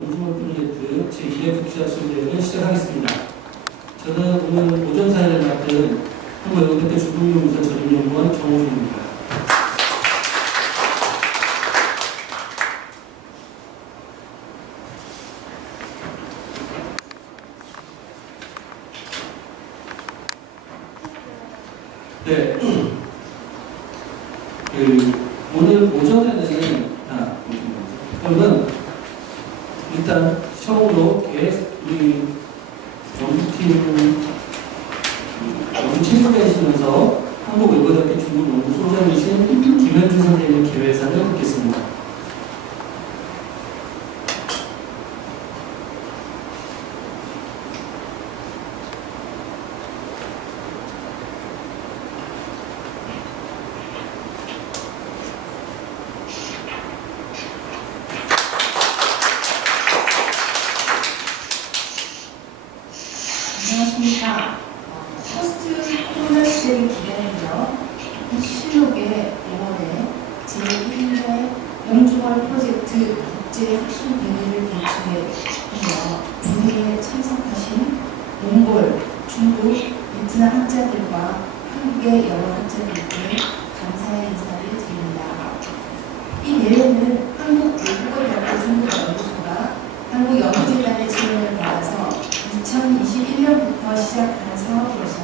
공주몰 프로젝트 제2회 국제학술대회를 시작하겠습니다. 저는 오늘 오전 사회를 맡은 한국외국대표 중국연구소 전임연구원 정호준입니다. 네, 오늘 오전에는 그러면 일단 처음으로 우리 연구팀 친구가 계시면서 한국외국대표 중국연구소 소장이신 김현주 선생님 개회사를 듣겠습니다. 안녕하십니까. 포스트 코로나 시대를 기다리며 실록의 5월에 제1회 공주몰 프로젝트 국제학술대회를 개최하며 대회에 참석하신 몽골, 중국, 베트남 학자들과 한국의 여러 학자들께 감사의 인사를 드립니다. 이 대회는 한국외국어대학교 중국연구소가 한국연구재단의 지원을 받아서 2021년부터 시작한 사업으로서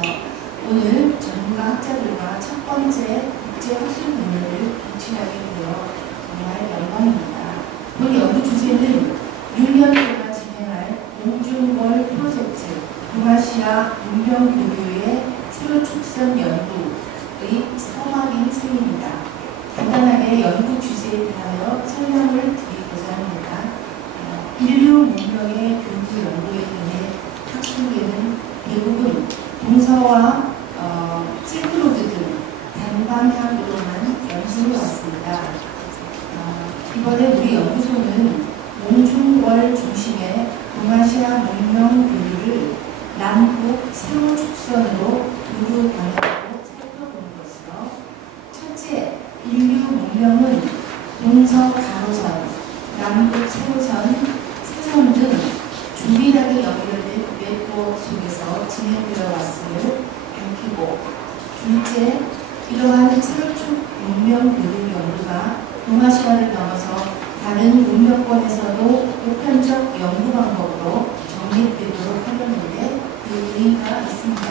오늘 전문가 학자들과 첫 번째 국제학술대회를 개최하게 되어 정말 영광입니다. 오늘 연구 주제는 6년 동안 진행할 공주몰 프로젝트 동아시아 문명교류의 새로 축선 연구의 서막인 셈입니다. 간단하게 연구 주제에 대하여 설명을 드리고자 합니다. 인류 문명의 교류 연구에 대해 학술계는 대부분 동서와 실크로드 등 단방향으로만 연구해 왔습니다. 이번에 우리 연구소는 몽중월 중심의 동아시아 문명 교류를 남북 세로 축선으로 두루 방향으로 살펴봄으로써 첫째, 인류 문명은 동서 가로선, 남북 세로선, 사선 등 중밀하게 연결된 웹워 속에서 진행되어 왔음을 밝히고, 둘째, 이러한 세로축 문명 교류 연구가 동아시아를 넘어서 다른 문명권에서도 보편적 연구 방법으로 정립되도록 하려는데 그 의의가 있습니다.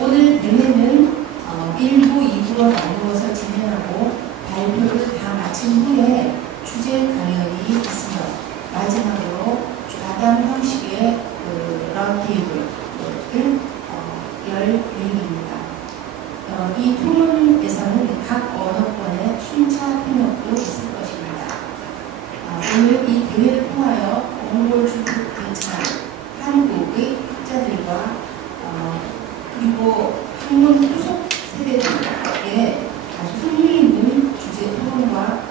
오늘 대회는 1부, 2부로 나누어서 진행하고 발표를 다 마친 후에 주제 강연이 있으며 마지막으로 마담 형식의 라운드테이블을 열 계획입니다. 이 토론에서는 각 언어권의 순차 통역도 있을 것입니다. 오늘 이 대회를 통하여 몽골, 중국, 베트남, 한국의 학자들과 그리고 학문 후속 세대들의 아주 흥미있는 주제 토론과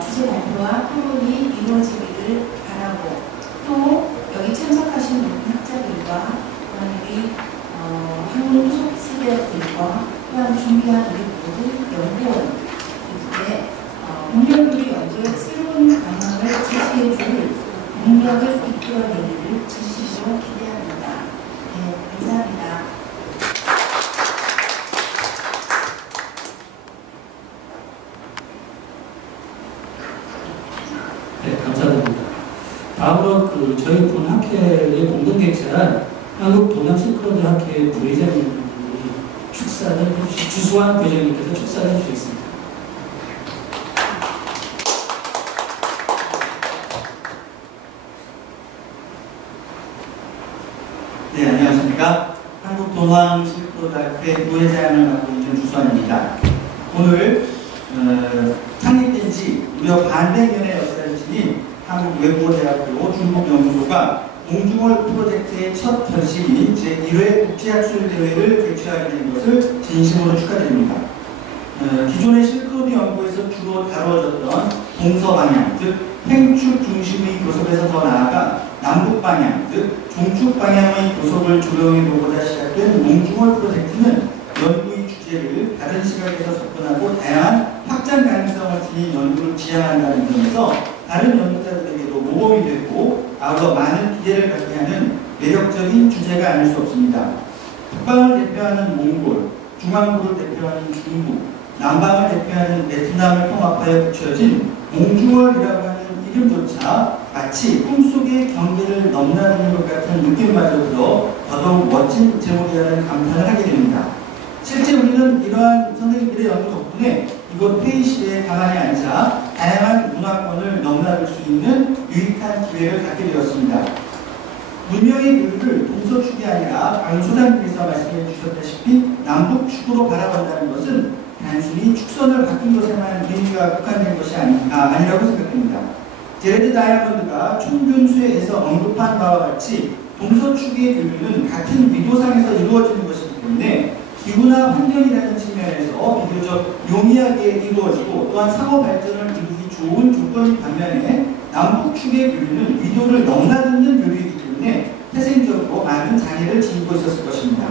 주제 발표와 토론이 이루어지기를 바라고, 또 여기 참석하신 모든 학자들과 우리 학문 후속 세대들과 또한 준비한 우리 모든 연구원들께 문명교류 연구의 새로운 방향을 제시해줄 능력을 이끌어내기를 진심으로 기대합니다. 네, 감사합니다. 네, 감사드립니다. 다음으로 저희 본 학회의 공동개최한 한국 동양 실크로드 학회 부회장님이 주수환 부회장님께서 축사를 해주시겠습니다. 네, 안녕하십니까. 한국 동양 실크로드 학회 부회장을 맡고 있는 주수환입니다. 오늘 창립된 지 무려 반백년의 역사를 지닌 한국외국어대학교 중국연구소가 공주몰 프로젝트의 첫 결실인 제1회 국제학술대회를 개최하게 된 것을 진심으로 축하드립니다. 기존의 실크로드 연구에서 주로 다뤄졌던 동서방향, 즉 횡축 중심의 교섭에서 더 나아가 남북방향, 즉 종축방향의 교섭을 조명해보고자 시작된 몽주몰 프로젝트는 연구의 주제를 다른 시각에서 접근하고 다양한 확장 가능성을 지닌 연구를 지향한다는 점에서 다른 연구자들에게도 모범이 됐고 아울러 많은 기대를 갖게 하는 매력적인 주제가 아닐 수 없습니다. 북방을 대표하는 몽골, 중앙부를 대표하는 중국, 남방을 대표하는 베트남을 통합하여 붙여진 몽중월이라고 하는 이름조차 마치 꿈속의 경계를 넘나드는 것 같은 느낌마저 들어 더더욱 멋진 제목이라는 감탄을 하게 됩니다. 실제 우리는 이러한 선생님들의 연구 덕분에 이곳 회의실에 가만히 앉아 다양한 문화권을 넘나들 수 있는 유익한 기회를 갖게 되었습니다. 문명의 교류를 동서축이 아니라 방 소장님께서 말씀해 주셨다시피 남북축으로 바라본다는 것은 단순히 축선을 바꾼 것에만 의미가 국한된 것이 아니라고 생각합니다. 제레드 다이아몬드가 총균수에서 언급한 바와 같이 동서축의 교류는 같은 위도상에서 이루어지는 것이기 때문에 기후나 환경이라는 측면에서 비교적 용이하게 이루어지고 또한 상호 발전을 이루기 좋은 조건인 반면에 남북축의 교류는 위도를 넘나드는 교류이기 때문에 태생적으로 많은 장애를 지니고 있었을 것입니다.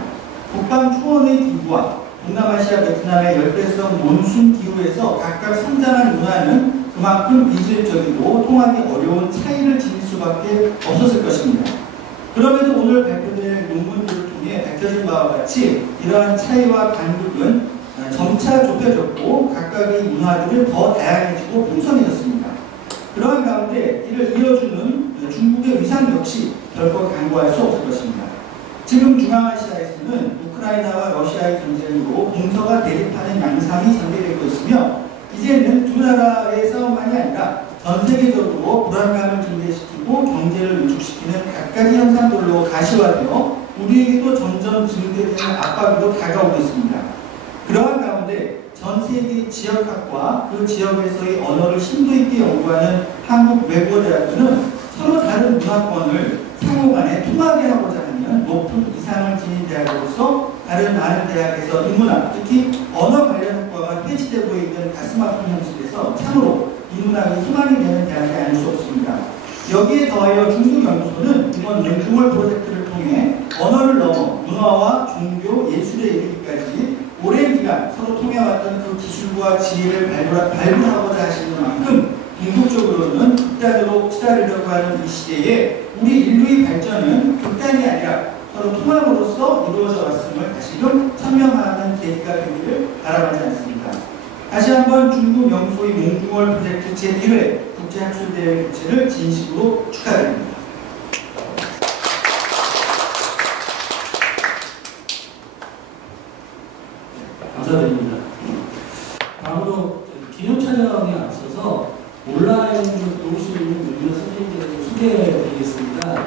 북방 초원의 기후와 동남아시아 베트남의 열대성 몬순 기후에서 각각 성장한 문화는 그만큼 이질적이고 통하기 어려운 차이를 지닐 수밖에 없었을 것입니다. 그럼에도 오늘 발표될 논문들을 통해 밝혀진 바와 같이 이러한 차이와 간극은 점차 좁혀졌고 각각의 문화들은 더 다양해지고 풍성해졌습니다. 그러한 가운데 이를 이어주는 중국의 위상 역시 결코 간과할 수 없을 것입니다. 지금 중앙아시아에서는 우크라이나와 러시아의 전쟁으로 동서가 대립하는 양상이 전개되고 있으며 이제는 두 나라의 싸움만이 아니라 전 세계적으로 불안감을 증대시키고 경제를 위축시키는 갖가지 현상들로 가시화되어 우리에게도 점점 증대되는 압박으로 다가오고 있습니다. 그러한 가운데 전 세계 지역학과 그 지역에서의 언어를 심도 있게 연구하는 한국외국어대학교는 서로 다른 문화권을 상호간에 통하게 하고자 하는 높은 이상을 지닌 대학으로서 다른 많은 대학에서 인문학, 특히 언어 관련 학과가 폐지되고 있는 가슴 아픈 현실에서 참으로 인문학이 희망이 되는 대학이 아닐 수 없습니다. 여기에 더하여 중국연구소는 이번 몽중월 프로젝트를 통해 언어를 넘어 문화와 종교, 예술에 이르기까지 오랜 기간 서로 통해왔던 그 기술과 지혜를 발굴하고자 하시는 만큼 궁극적으로는 극단으로 치달으려고 하는 이 시대에 우리 인류의 발전은 극단이 아니라 서로 통합으로써 이루어져 왔음을 다시금 천명하는 계기가 되기를 바라보지 않습니다. 다시 한번 중국 연구소의 몽중월 프로젝트 제1회 국제학술대회 개최를 진심으로 축하드립니다. 감사드립니다. 다음으로 기념 촬영에 앞서서 온라인으로 들어오시는 몇몇 선생님들을 소개해드리겠습니다.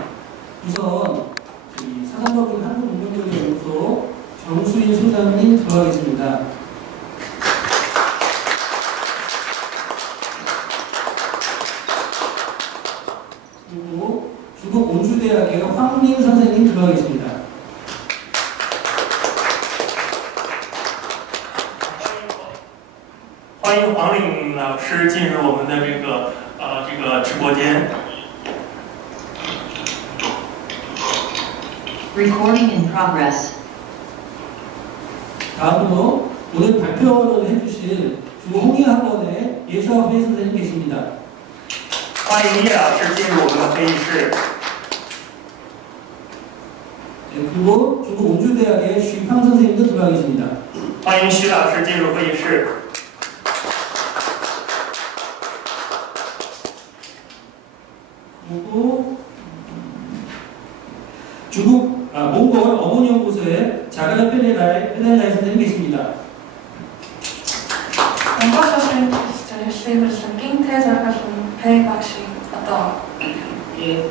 우선 사상법인 한국문명교육연구소 정수인 소장님 들어가겠습니다. 그리고 중국 온주대학의 황민 선생님 들어가겠습니다. 欢迎黄岭老师进入我们的这个直播间。 Recording in progress. 다음으로 오늘 발표를 해주실 중국 홍익학원의 예샤회 선생님 계십니다. 欢迎叶老师进入我们的会议室。 네, 그리고 중국 온주대학의徐胖 선생님도 들어와 계십니다. 欢迎徐老师进入会议室。 그리고 중국 몽골 어머니연구소의 자가라 페레라이 선생님 계십니다. 文化社会者している金대자가좀 배박씨 어떤 예.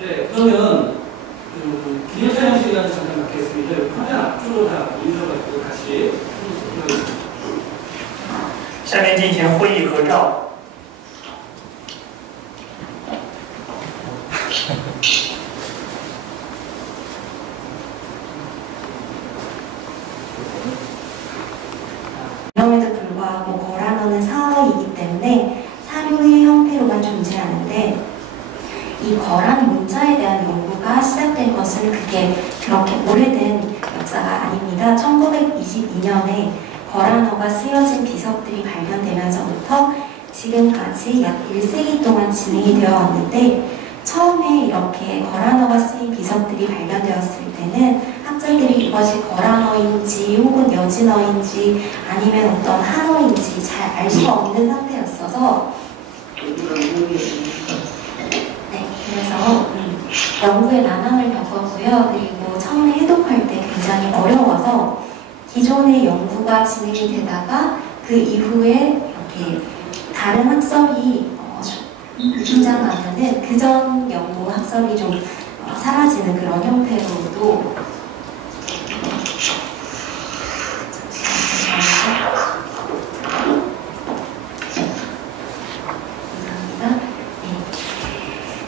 네, 그러면 기념 촬영 시간을 잠깐 갖겠습니다. 화면 앞쪽으로 다 모이셔가지고 같이 하겠습니다. 下面进行会议合照。 그럼에도 불구하고 거란어는 사어이기 때문에 사료의 형태로만 존재하는데 이 거란 문자에 대한 연구가 시작된 것은 그게 그렇게 오래된 역사가 아닙니다. 1922년에 거란어가 거란어가 쓰여진 비석들이 발견되면서부터 지금까지 약 1세기 동안 진행이 되어 왔는데, 처음에 이렇게 거란어가 쓰인 비석들이 발견되었을 때는 학자들이 이것이 거란어인지 혹은 여진어인지 아니면 어떤 한어인지 잘 알 수 없는 상태였어서, 네, 그래서 연구에 난항을 겪었고요. 그리고 처음에 해독할 때 굉장히 어려워서 기존의 연구가 진행이 되다가 그 이후에 이렇게 다른 학설이 등장하면은 그전 연구 학설이 좀 사라지는 그런 형태로도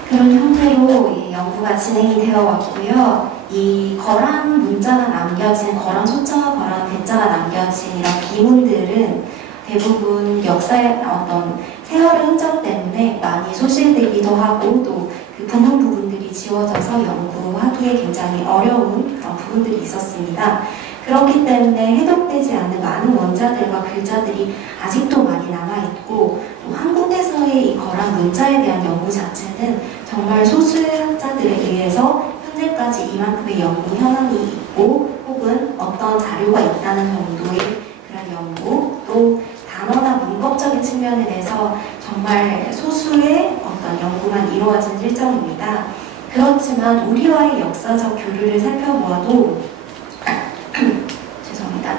그런 형태로 연구가 진행이 되어 왔고요. 이 거란 문자가 남겨진, 거란 소자와 거란 대자가 남겨진 이런 비문들은 대부분 역사의 어떤 세월의 흔적 때문에 많이 소실되기도 하고 또 그 부분들이 지워져서 연구하기에 굉장히 어려운 그런 부분들이 있었습니다. 그렇기 때문에 해독되지 않은 많은 원자들과 글자들이 아직도 많이 남아있고, 또 한국에서의 이 거란 문자에 대한 연구 자체는 정말 소수의 학자들에 의해서 현재까지 이만큼의 연구 현황이 있고 혹은 어떤 자료가 있다는 정도의 그런 연구, 또 단어나 문법적인 측면에 대해서 정말 소수의 어떤 연구만 이루어진 실정입니다. 그렇지만 우리와의 역사적 교류를 살펴보아도 죄송합니다.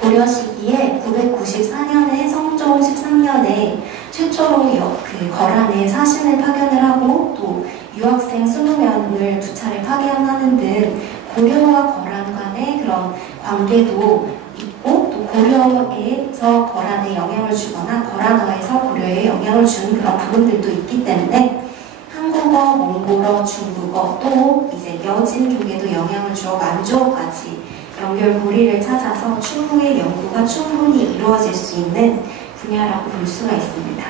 고려 시기에 994년에 성종 13년에 최초로 그 거란에 사신을 파견을 하고 또 유학생 20명을 2차례 파견하는 등 고려와 거란 간의 그런 관계도 있고, 또 고려에서 거란에 영향을 주거나 거란어에서 고려에 영향을 주는 그런 부분들도 있기 때문에 한국어, 몽골어, 중국어, 또 이제 여진족에도 영향을 주어 만주어까지 연결고리를 찾아서 추후의 연구가 충분히 이루어질 수 있는 분야라고 볼 수가 있습니다.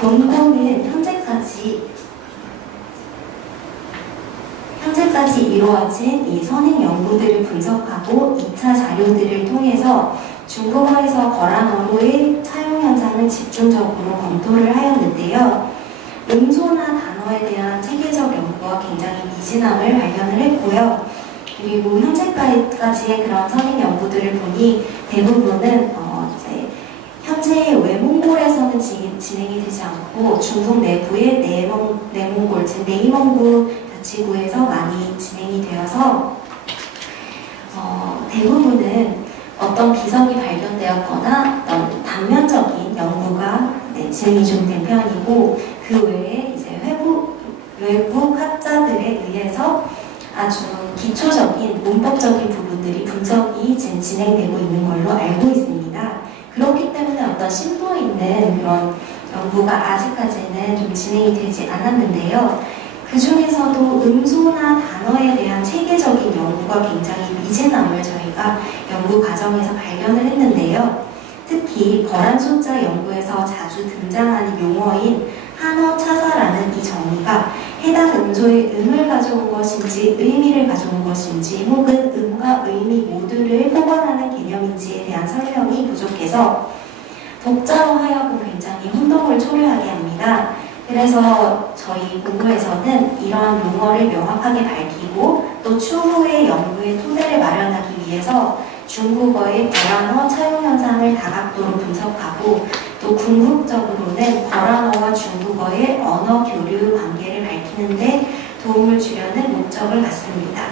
본고는 현재까지 이루어진 이 선행 연구들을 분석하고 2차 자료들을 통해서 중국어에서 거란어로의 차용 현상을 집중적으로 검토를 하였는데요. 음소나 단어에 대한 체계적 연구가 굉장히 미진함을 발견을 했고요. 그리고 현재까지의 그런 선행 연구들을 보니 대부분은 이제 현재 외몽골에서는 진행이 되지 않고 중국 내부의 내몽골, 즉 내이몽구 자치구에서 많이 진행이 되어서 대부분은 어떤 비석이 발견되었거나 어떤 단면적인 연구가 진행이 좀 된 편이고, 그 외에 이제 외국 학자들에 의해서 아주 기초적인 문법적인 부분들이 분석이 지금 진행되고 있는 걸로 알고 있습니다. 그렇기 때문에 어떤 심도 있는 그런 연구가 아직까지는 좀 진행이 되지 않았는데요. 그 중에서도 음소나 단어에 대한 체계적인 연구가 굉장히 미진함을 저희가 연구 과정에서 발견을 했는데요. 특히 거란 소자 연구에서 자주 등장하는 용어인 한어 차사라는 이 정의가 해당 음소의 음을 가져온 것인지 의미를 가져온 것인지 혹은 음과 의미 모두를 포괄하는 개념인지에 대한 설명이 부족해서 독자로 하여금 굉장히 혼동을 초래하게 합니다. 그래서 저희 본부에서는 이러한 용어를 명확하게 밝히고 또 추후의 연구의 토대를 마련하기 위해서 중국어의 거란어 차용 현상을 다각도로 분석하고 또 궁극적으로는 거란어와 중국어의 언어 교류 관계를 밝히는 데 도움을 주려는 목적을 갖습니다.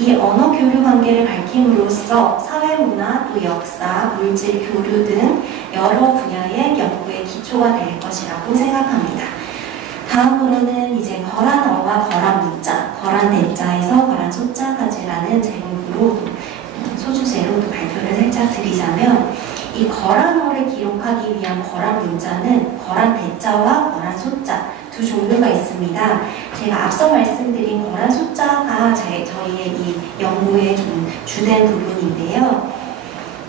이 언어 교류 관계를 밝힘으로써 사회문화, 또 역사, 물질 교류 등 여러 분야의 연구의 기초가 될 것이라고 생각합니다. 다음으로는 이제 거란어와 거란 문자, 거란 대자에서 거란 소자까지라는 제목으로 소주제로 발표를 살짝 드리자면, 이 거란어를 기록하기 위한 거란 문자는 거란 대자와 거란 소자 두 종류가 있습니다. 제가 앞서 말씀드린 거란 소자가 저희의 이 연구의 좀 주된 부분인데요.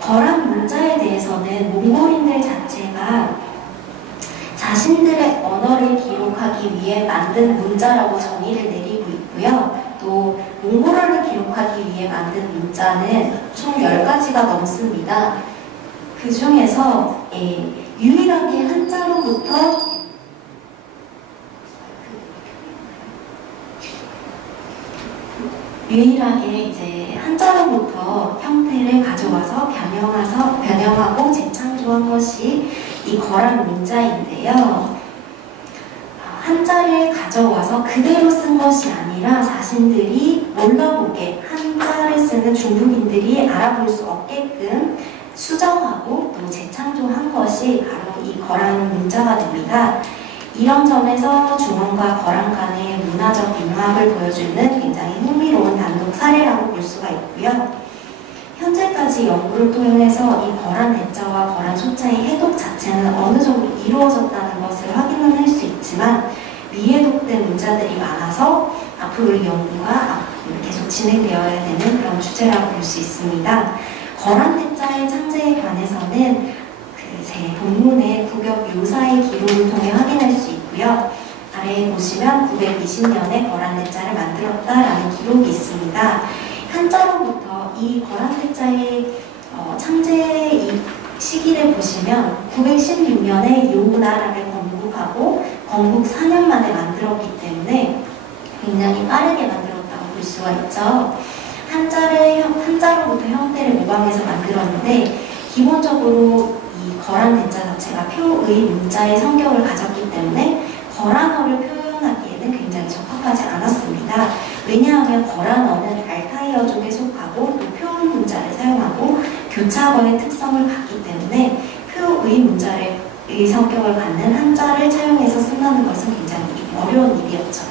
거란 문자에 대해서는 몽골인들 자체가 자신들의 언어를 기록하기 위해 만든 문자라고 정의를 내리고 있고요. 또 몽골어를 기록하기 위해 만든 문자는 총 10가지가 넘습니다. 그 중에서 유일하게 한자로부터 이제 한자로부터 형태를 가져와서 변형하고 재창조한 것이 이 거란 문자인데요. 한자를 가져와서 그대로 쓴 것이 아니라 자신들이 몰라보게 한자를 쓰는 중국인들이 알아볼 수 없게끔 수정하고 또 재창조한 것이 바로 이 거란 문자가 됩니다. 이런 점에서 중원과 거란 간의 문화적 융합을 보여주는 굉장히 흥미로운 단독 사례라고 볼 수가 있고요. 현재까지 연구를 통해서 이 거란 대자와 거란 소자의 해독 자체는 어느 정도 이루어졌다는 것을 확인은 할 수 있지만 미해독된 문자들이 많아서 앞으로 연구가 계속 진행되어야 되는 그런 주제라고 볼 수 있습니다. 거란 대자의 창제에 관해서는 제 본문의 국역 요사의 기록을 통해 확인할 수 있고요. 아래에 보시면 920년에 거란 대자를 만들었다라는 기록이 있습니다. 한자로부터 이 거란 대자의 창제 이 시기를 보시면 916년에 요나라를 건국하고 건국 4년 만에 만들었기 때문에 굉장히 빠르게 만들었다고 볼 수가 있죠. 한자로부터 형태를 모방해서 만들었는데 기본적으로 이 거란 대자 자체가 표의 문자의 성격을 가졌기 때문에 거란어를 표현하기에는 굉장히 적합하지 않았습니다. 왜냐하면 거란어는 알타이어족에 속하고 또 표의 문자를 사용하고 교차어의 특성을 갖기 때문에 표의 문자의 성격을 갖는 한자를 차용해서 쓴다는 것은 굉장히 좀 어려운 일이었죠.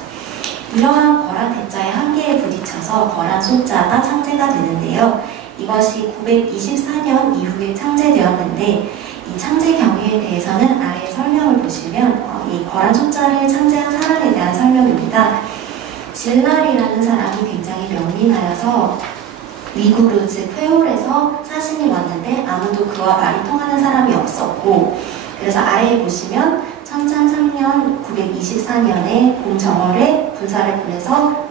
이러한 거란 대자의 한계에 부딪혀서 거란 소자가 창제가 되는데요. 이것이 924년 이후에 창제되었는데 이 창제 경위에 대해서는 아래 설명을 보시면 이 거란 소자를 창제한 사람에 대한 설명입니다. 질날이라는 사람이 굉장히 명민하여서 위구르 즉 회올에서 사신이 왔는데 아무도 그와 말이 통하는 사람이 없었고 그래서 아래에 보시면 천창 3년 924년에 공정월에 군사를 보내서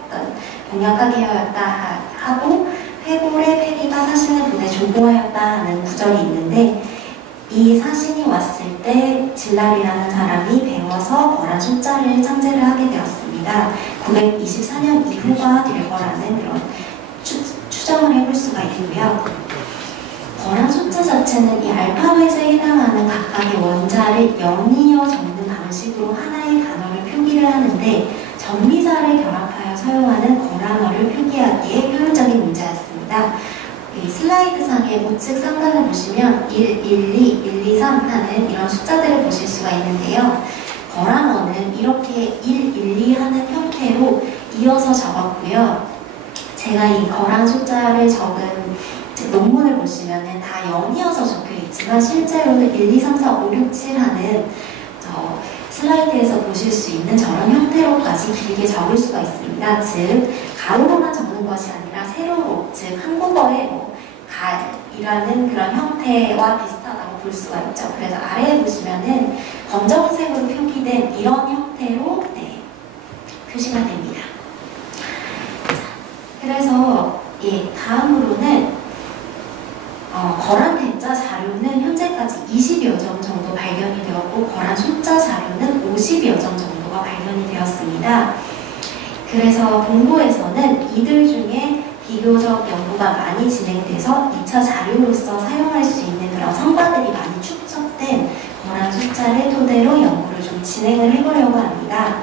공약하게 하였다 하고 회골의 패리가 사신을 보내 조공하였다 하는 구절이 있는데 이 사신이 왔을 때 질랄이라는 사람이 배워서 거란 소자를 창제를 하게 되었습니다. 924년 이후가 될 거라는 그런 추정을 해볼 수가 있고요. 거란 소자 자체는 이 알파벳에 해당하는 각각의 원자를 연이어 적는 방식으로 하나의 단어를 표기를 하는데 전미사를 결합하여 사용하는 거란어를 표기하기에 효율적인 문제였습니다. 이 슬라이드상의 우측 상단을 보시면 1, 1, 2, 1, 2, 3 하는 이런 숫자들을 보실 수가 있는데요. 거란어는 이렇게 1, 1, 2 하는 형태로 이어서 적었고요. 제가 이 거란 숫자를 적은 논문을 보시면 다 연이어서 적혀 있지만 실제로는 1, 2, 3, 4, 5, 6, 7 하는 슬라이드에서 보실 수 있는 저런 형태로까지 길게 적을 수가 있습니다. 즉 가로로만 적는 것이 아니라 세로로, 즉 한국어의 갈이라는 그런 형태와 비슷하다고 볼 수가 있죠. 그래서 아래에 보시면은 검정색으로 표기된 이런 형태로 표시가 됩니다. 그래서 다음으로는 거란 대자 자료는 현재까지 20여 점 정도 발견이 되었고 거란 소자 자료는 50여 점 정도가 발견이 되었습니다. 그래서 본고에서는 이들 중에 비교적 연구가 많이 진행돼서 2차 자료로서 사용할 수 있는 그런 성과들이 많이 축적된 거란 소자를 토대로 연구를 좀 진행을 해보려고 합니다.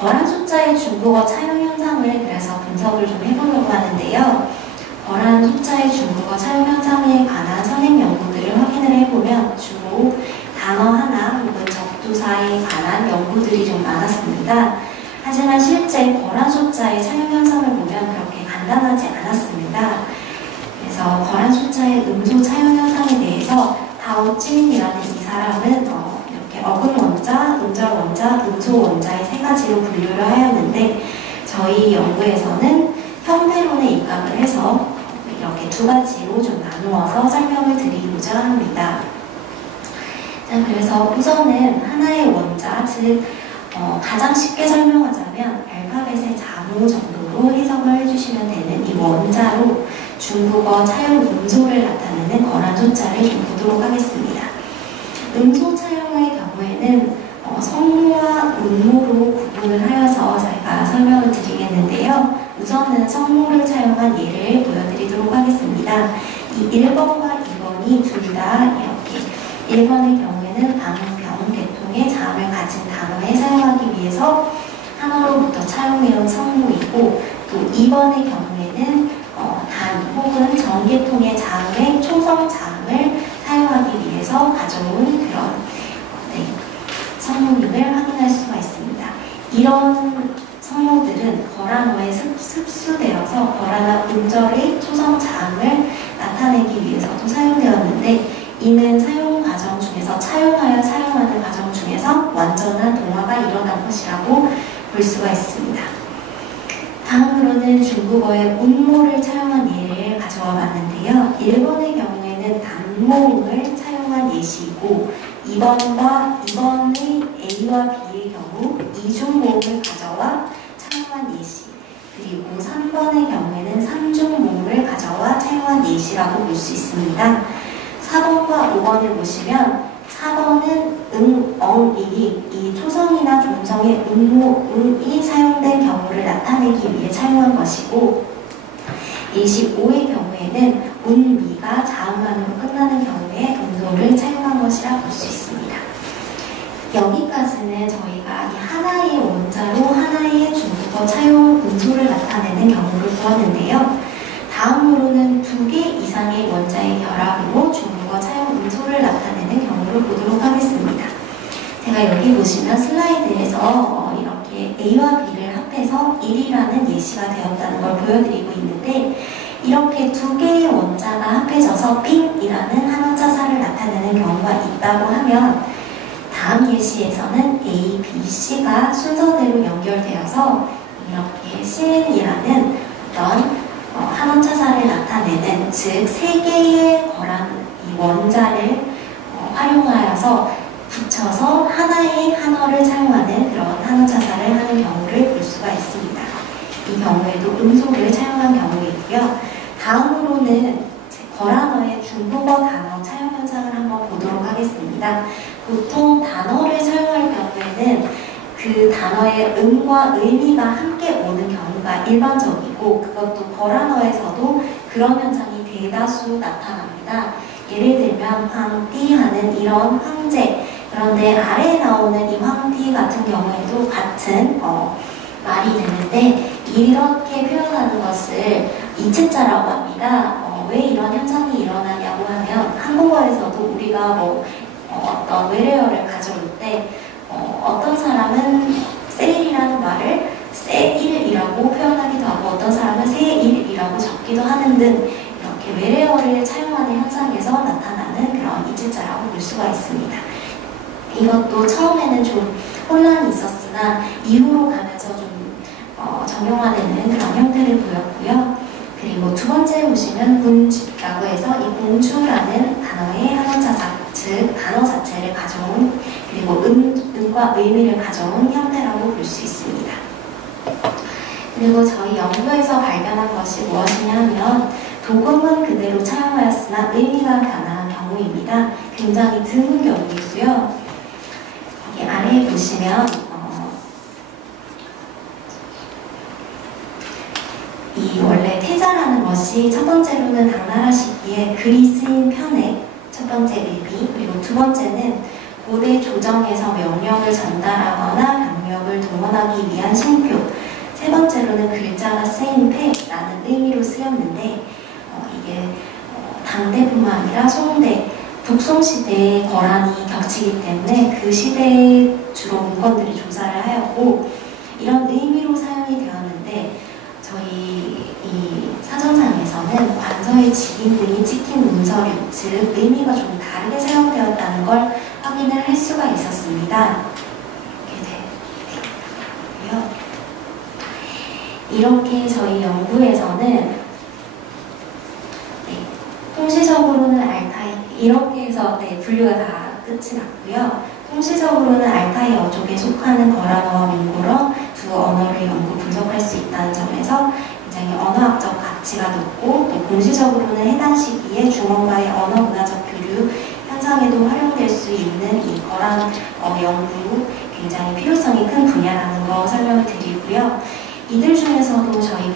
거란 소자의 중국어 차용 현상을 그래서 분석을 좀 해보려고 하는데요. 거란 소자의 중국어 차용 현상에 관한 선행 연구들을 확인을 해보면 주로 단어 하나 혹은 적두사에 관한 연구들이 좀 많았습니다. 하지만 실제 거란 소자의 차용 현상을 보면 그렇게 간단하지 않았습니다. 그래서 거란 소자의 음소 차용 현상에 대해서 다오찌민이라는 이 사람은 이렇게 어근 원자, 음절 원자, 음소 원자의 세 가지로 분류를 하였는데 저희 연구에서는 형태론에 입각을 해서 이렇게 두 가지로 좀 나누어서 설명을 드리고자 합니다. 그래서 우선은 하나의 원자, 즉 가장 쉽게 설명하자면 알파벳의 자모 정도로 해석을 해주시면 되는 이 원자로 중국어 차용 음소를 나타내는 거란 소자를 좀 보도록 하겠습니다. 음소 차용의 경우에는 성모와 음모로 구분을 하여서 저희가 설명을 드리겠는데요. 우선은 성모를 차용한 예를 보여드리도록 하겠습니다. 이 1번과 2번이 둘 다 이렇게 1번의 경우에는 방병 계통의 자음을 가진 단어에 사용하기 위해서 한어로부터 차용해온 성모이고, 또 2번의 경우에는 단 혹은 정계통의 자음의 초성 자음을 사용하기 위해서 가져온 그런 성모임을 확인할 수가 있습니다. 이런 성모들은 거란어에 흡수되어서 거란어 음절의 초성 자음을 나타내기 위해서도 사용되었는데, 이는 사용 과정 중에서 차용하여 사용하는 과정 중에서 완전한 동화가 일어난 것이라고 볼 수가 있습니다. 다음으로는 중국어의 운모를 차용한 예를 가져와 봤는데요. 1번의 경우에는 단모음을 차용한 예시이고, 2번의 A와 B의 경우 이중모음을 가져와 차용한 예시, 그리고 3번의 경우에는 삼중모음을 가져와 차용한 예시라고 볼 수 있습니다. 4번과 5번을 보시면 4번은 엉이 이 초성이나 중성의 음이 사용된 경우를 나타내기 위해 차용한 것이고, 예시 5의 경우에는 미가 자음만으로 끝나는 경우에 음소를 차용한 것이라 볼 수 있습니다. 여기까지는 저희가 이 하나의 원자로 하나의 중국어 차용 음소를 나타내는 경우를 보았는데요. 다음으로는 2개 이상의 원자의 결합으로 중국어 차용 음소를 나타내는 경우를 보도록 하겠습니다. 제가 여기 보시면 슬라이드에서 이렇게 A와 B를 합해서 1이라는 예시가 되었다는 걸 보여드리고 있는데, 이렇게 2개의 원자가 합해져서 빙이라는 한원자사를 나타내는 경우가 있다고 하면, 다음 예시에서는 A, B, C가 순서대로 연결되어서 이렇게 신이라는 어떤 한원차사를 나타내는, 즉 3개의 거란 이 원자를 활용하여서 붙여서 하나의 한어를 사용하는 그런 한원차사를 하는 경우를 볼 수가 있습니다. 이 경우에도 음소를 차용한 경우이고요. 다음으로는 거란어의 중국어 단어 차용 현상을 한번 보도록 하겠습니다. 보통 단어를 사용할 경우에는 그 단어의 음과 의미가 함께 오는 경우가 일반적이고, 그것도 거란어에서도 그런 현상이 대다수 나타납니다. 예를 들면 황띠 하는 이런 황제, 그런데 아래에 나오는 이 황띠 같은 경우에도 같은 말이 되는데, 이렇게 표현하는 것을 이체자라고 합니다. 왜 이런 현상이 일어나냐고 하면, 한국어에서도 우리가 어떤 외래어를 가져올 때 어떤 사람은 세일이라는 말을 세일이라고 표현하기도 하고, 어떤 사람은 세일이라고 적기도 하는 등 이렇게 외래어를 차용하는 현상에서 나타나는 그런 이체자라고 볼 수가 있습니다. 이것도 처음에는 좀 혼란이 있었으나 이후로 가면서 좀 정형화되는 그런 형태를 보였고요. 그리고 두 번째 보시면 군주라고 해서 이 공주라는 단어의 한원자사, 즉 단어 자체를 가져온, 그리고 음과 의미를 가져온 형태라고 볼 수 있습니다. 그리고 저희 연구에서 발견한 것이 무엇이냐 하면, 도금은 그대로 차용하였으나 의미가 변한 경우입니다. 굉장히 드문 경우이고요. 여기 아래에 보시면 이 원래 태자라는 것이 첫 번째로는 당나라 시기에 글이 쓰인 편의 첫 번째 의미, 그리고 두 번째는 고대 조정에서 명령을 전달하거나 병력을 동원하기 위한 신표, 세 번째로는 글자가 쓰인 패라는 의미로 쓰였는데, 이게 당대뿐만 아니라 송대, 북송시대의 거란이 겹치기 때문에 그 시대에 주로 문건들이 조사를 하였고, 이런 의미로 사용이 되었는데, 저희 이 사전상에서는 관서의 직인 등이 찍힌 문서류, 즉 의미가 좀 다르게 사용되었다는 걸 확인을 할 수가 있었습니다. 이렇게 저희 연구에서는 통시적으로는 알타이, 이렇게 해서 분류가 다 끝이 났고요. 통시적으로는 알타이 어족에 속하는 거란어와 민고어 두 언어를 연구 분석할 수 있다는 점에서 굉장히 언어학적 가치가 높고 또 공시적으로는 해당 시기에 중원과의 언어 문화적 교류 현상에도 활용될 수 있는 이 거란 연구 굉장히 필요성이 큰 분야라는 거 설명을 드리고요. 이들 중에서도 저희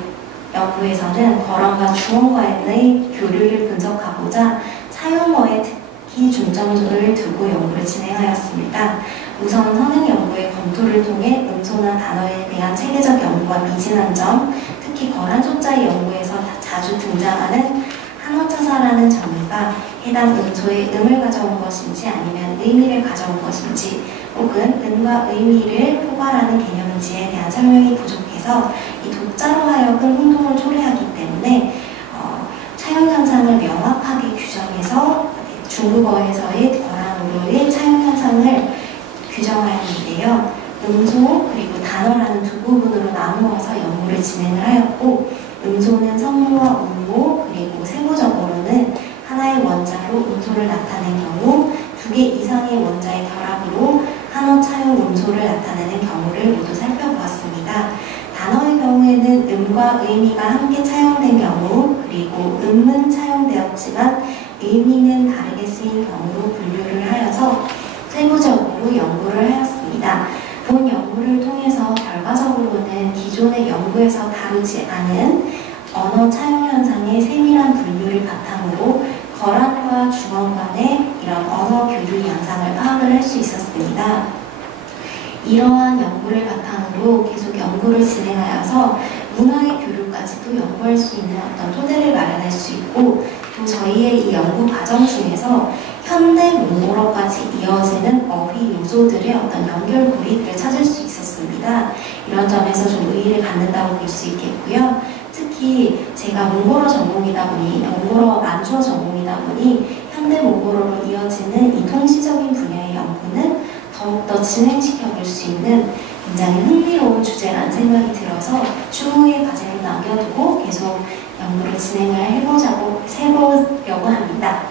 연구에서는 거란과 중원과의 교류를 분석하고자 차용어에 특히 중점을 두고 연구를 진행하였습니다. 우선 선행 연구의 검토를 통해 음소나 단어에 대한 체계적 연구와 미진한 점, 특히 거란 조자의 연구에서 자주 등장하는 한어차사라는 정의가 해당 음소의 음을 가져온 것인지 아니면 의미를 가져온 것인지 혹은 음과 의미를 포괄하는 개념인지에 대한 설명이 부족해서 이 독자로 하여금 혼동을 초래하기 때문에 차용현상을 명확하게 규정해서 중국어에서의 거란으로의 차용현상을 규정하였는데요. 음소 그리고 단어라는 두 부분으로 나누어서 연구를 진행을 하였고 음소는 성모와 음모 그리고 세부적으로는 하나의 원자로 음소를 나타낸 경우 두 개 이상의 원자의 결합으로 한어 차용 음소를 나타내는 경우를 모두 살펴보았습니다. 단어의 경우에는 음과 의미가 함께 차용된 경우 그리고 음은 차용되었지만 의미는 다르게 쓰인 경우로 분류를 하여서 세부적으로 연구를 하였습니다. 본 연구를 통해서 결과적으로는 기존의 연구에서 다루지 않은 언어 차용 현상의 세밀한 분류를 바탕으로 거란과 중원 간의 이런 언어 교류 양상을 파악을 할 수 있었습니다. 이러한 연구를 바탕으로 계속 연구를 진행하여서 문화의 교류까지도 연구할 수 있는 어떤 토대를 마련할 수 있고 또 저희의 이 연구 과정 중에서 현대 몽골어까지 이어지는 어휘 요소들의 어떤 연결고리들을 찾을 수 있었습니다. 이런 점에서 좀 의의를 갖는다고 볼 수 있겠고요. 특히 제가 몽골어 전공이다 보니 몽골어 만주어 전공이다 보니 현대 몽골어로 이어지는 이 통시적인 분야의 연구는 더욱더 진행시켜 볼 수 있는 굉장히 흥미로운 주제라는 생각이 들어서 추후의 과제로 남겨두고 계속 연구를 진행을 해보려고 합니다.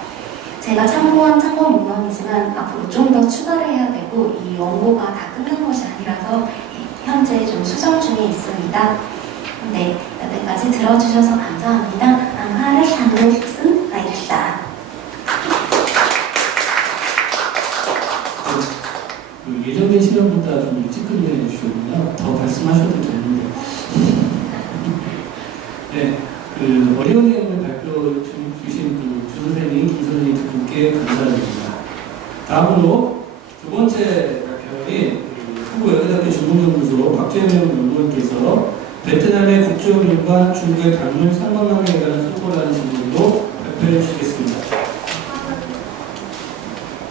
제가 참고한 참고 문헌이지만 앞으로 좀 더 추가를 해야 되고 이 원고가 다 끝난 것이 아니라서 현재 좀 수정 중에 있습니다. 네, 여기까지 들어주셔서 감사합니다. 앙하를 샹글슨 라이르사. 예정된 시간보다 좀 일찍 끝내 주셨군요. 더 말씀하셔도 되는데. 네, 어려운 내용을 발표 주신 주 선생님, 김 선생님 두 분께 감사드립니다. 다음으로 두 번째 발표인 한국여자대학교 중국연구소 박재명 연구원께서 베트남의 국제연구관 중국의 방문 상관관계에 관한 소고라는 질문으로 발표해 주시겠습니다.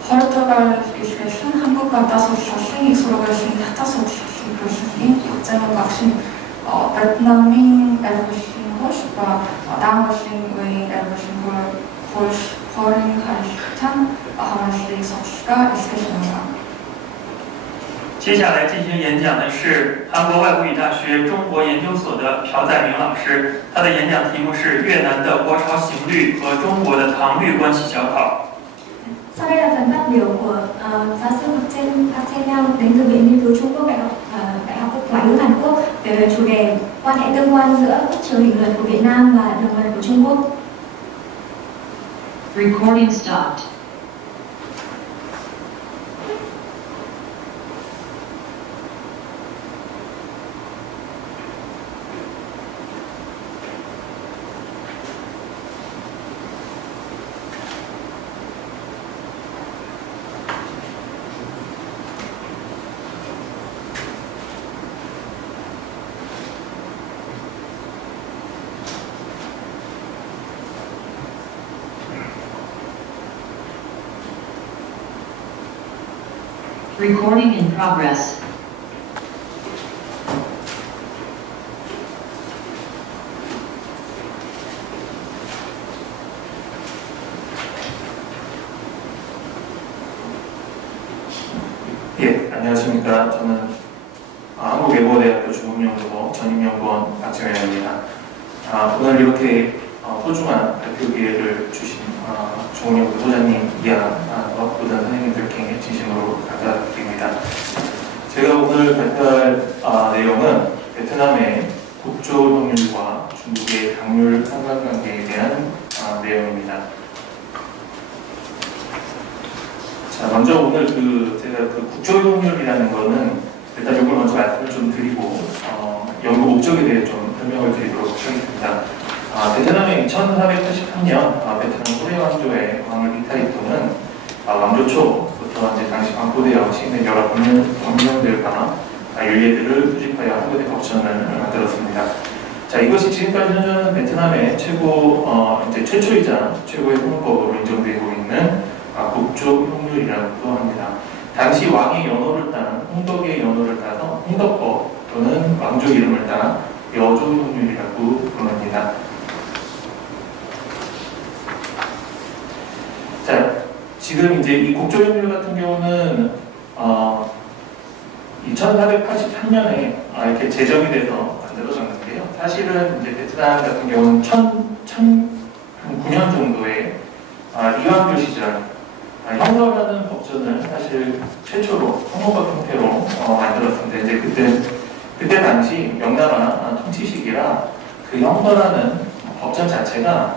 포르투갈 이스레슨 한국과 다섯 샤싱 이스로가신 다섯 샤싱 교수님 박재명 박신 베트남인 엘브신 호시과 당거신 웨인 엘브신 호링 하리스탄 하라시 석시가 이스레신입니다. 接下来进行演讲的是韩国外国语大学中国研究所的朴载明老师，他的演讲题目是越南的国潮行律和中国的唐律关系小考。 Sau đây là phần phát biểu của giáo sư Park Jae-myung đến từ Viện Nghiên cứu Trung Quốc Đại học Ngoại ngữ Hàn Quốc về chủ đề quan hệ tương quan giữa các trường hình luật của Việt Nam và đường luật của Trung Quốc. Recording stopped. Recording in progress. 예, 안녕하십니까. 저는 한국외국어대학교 중국연구소 전임연구원 박재명입니다. 오늘 이렇게 소중한 발표 기회를 주신 중국연구 소장님 이하 모든 선생님들께 진심으로 감사드립니다. 제가 오늘 발표할 내용은 베트남의 국조법률과 중국의 강률 자, 먼저 오늘 제가 국조용률이라는 거는 일단 이걸 먼저 말씀을 좀 드리고 연구 목적에 대해 좀 설명을 드리도록 하겠습니다. 베트남의 1483년 베트남 고대 왕조의 왕을 리타이토는 왕조 초부터 이제 당시 광고대 왕실의 여러 법령들과 윤례들을 수집하여 한 곳의 법전을 만들었습니다. 자, 이것이 지금까지 현존하는 베트남의 이제 최초이자 최고의 통법으로 인정되고 있는 국조용률이라고도 합니다. 당시 왕의 연호를 따른 홍덕의 연호를 따서 홍덕법 또는 왕조 이름을 따라 여조용률이라고 부릅니다. 자, 지금 이제 이 국조용률 같은 경우는 1483년에 이렇게 제정이 돼서 만들어졌는데요. 사실은 이제 베트남 같은 경우는 1009년 정도에 리왕조 시절 형서라는 법전을 사실 최초로 성모법 형태로 만들었습니다. 이제 그때 당시 명나라 통치 시기라 그 형서라는 법전 자체가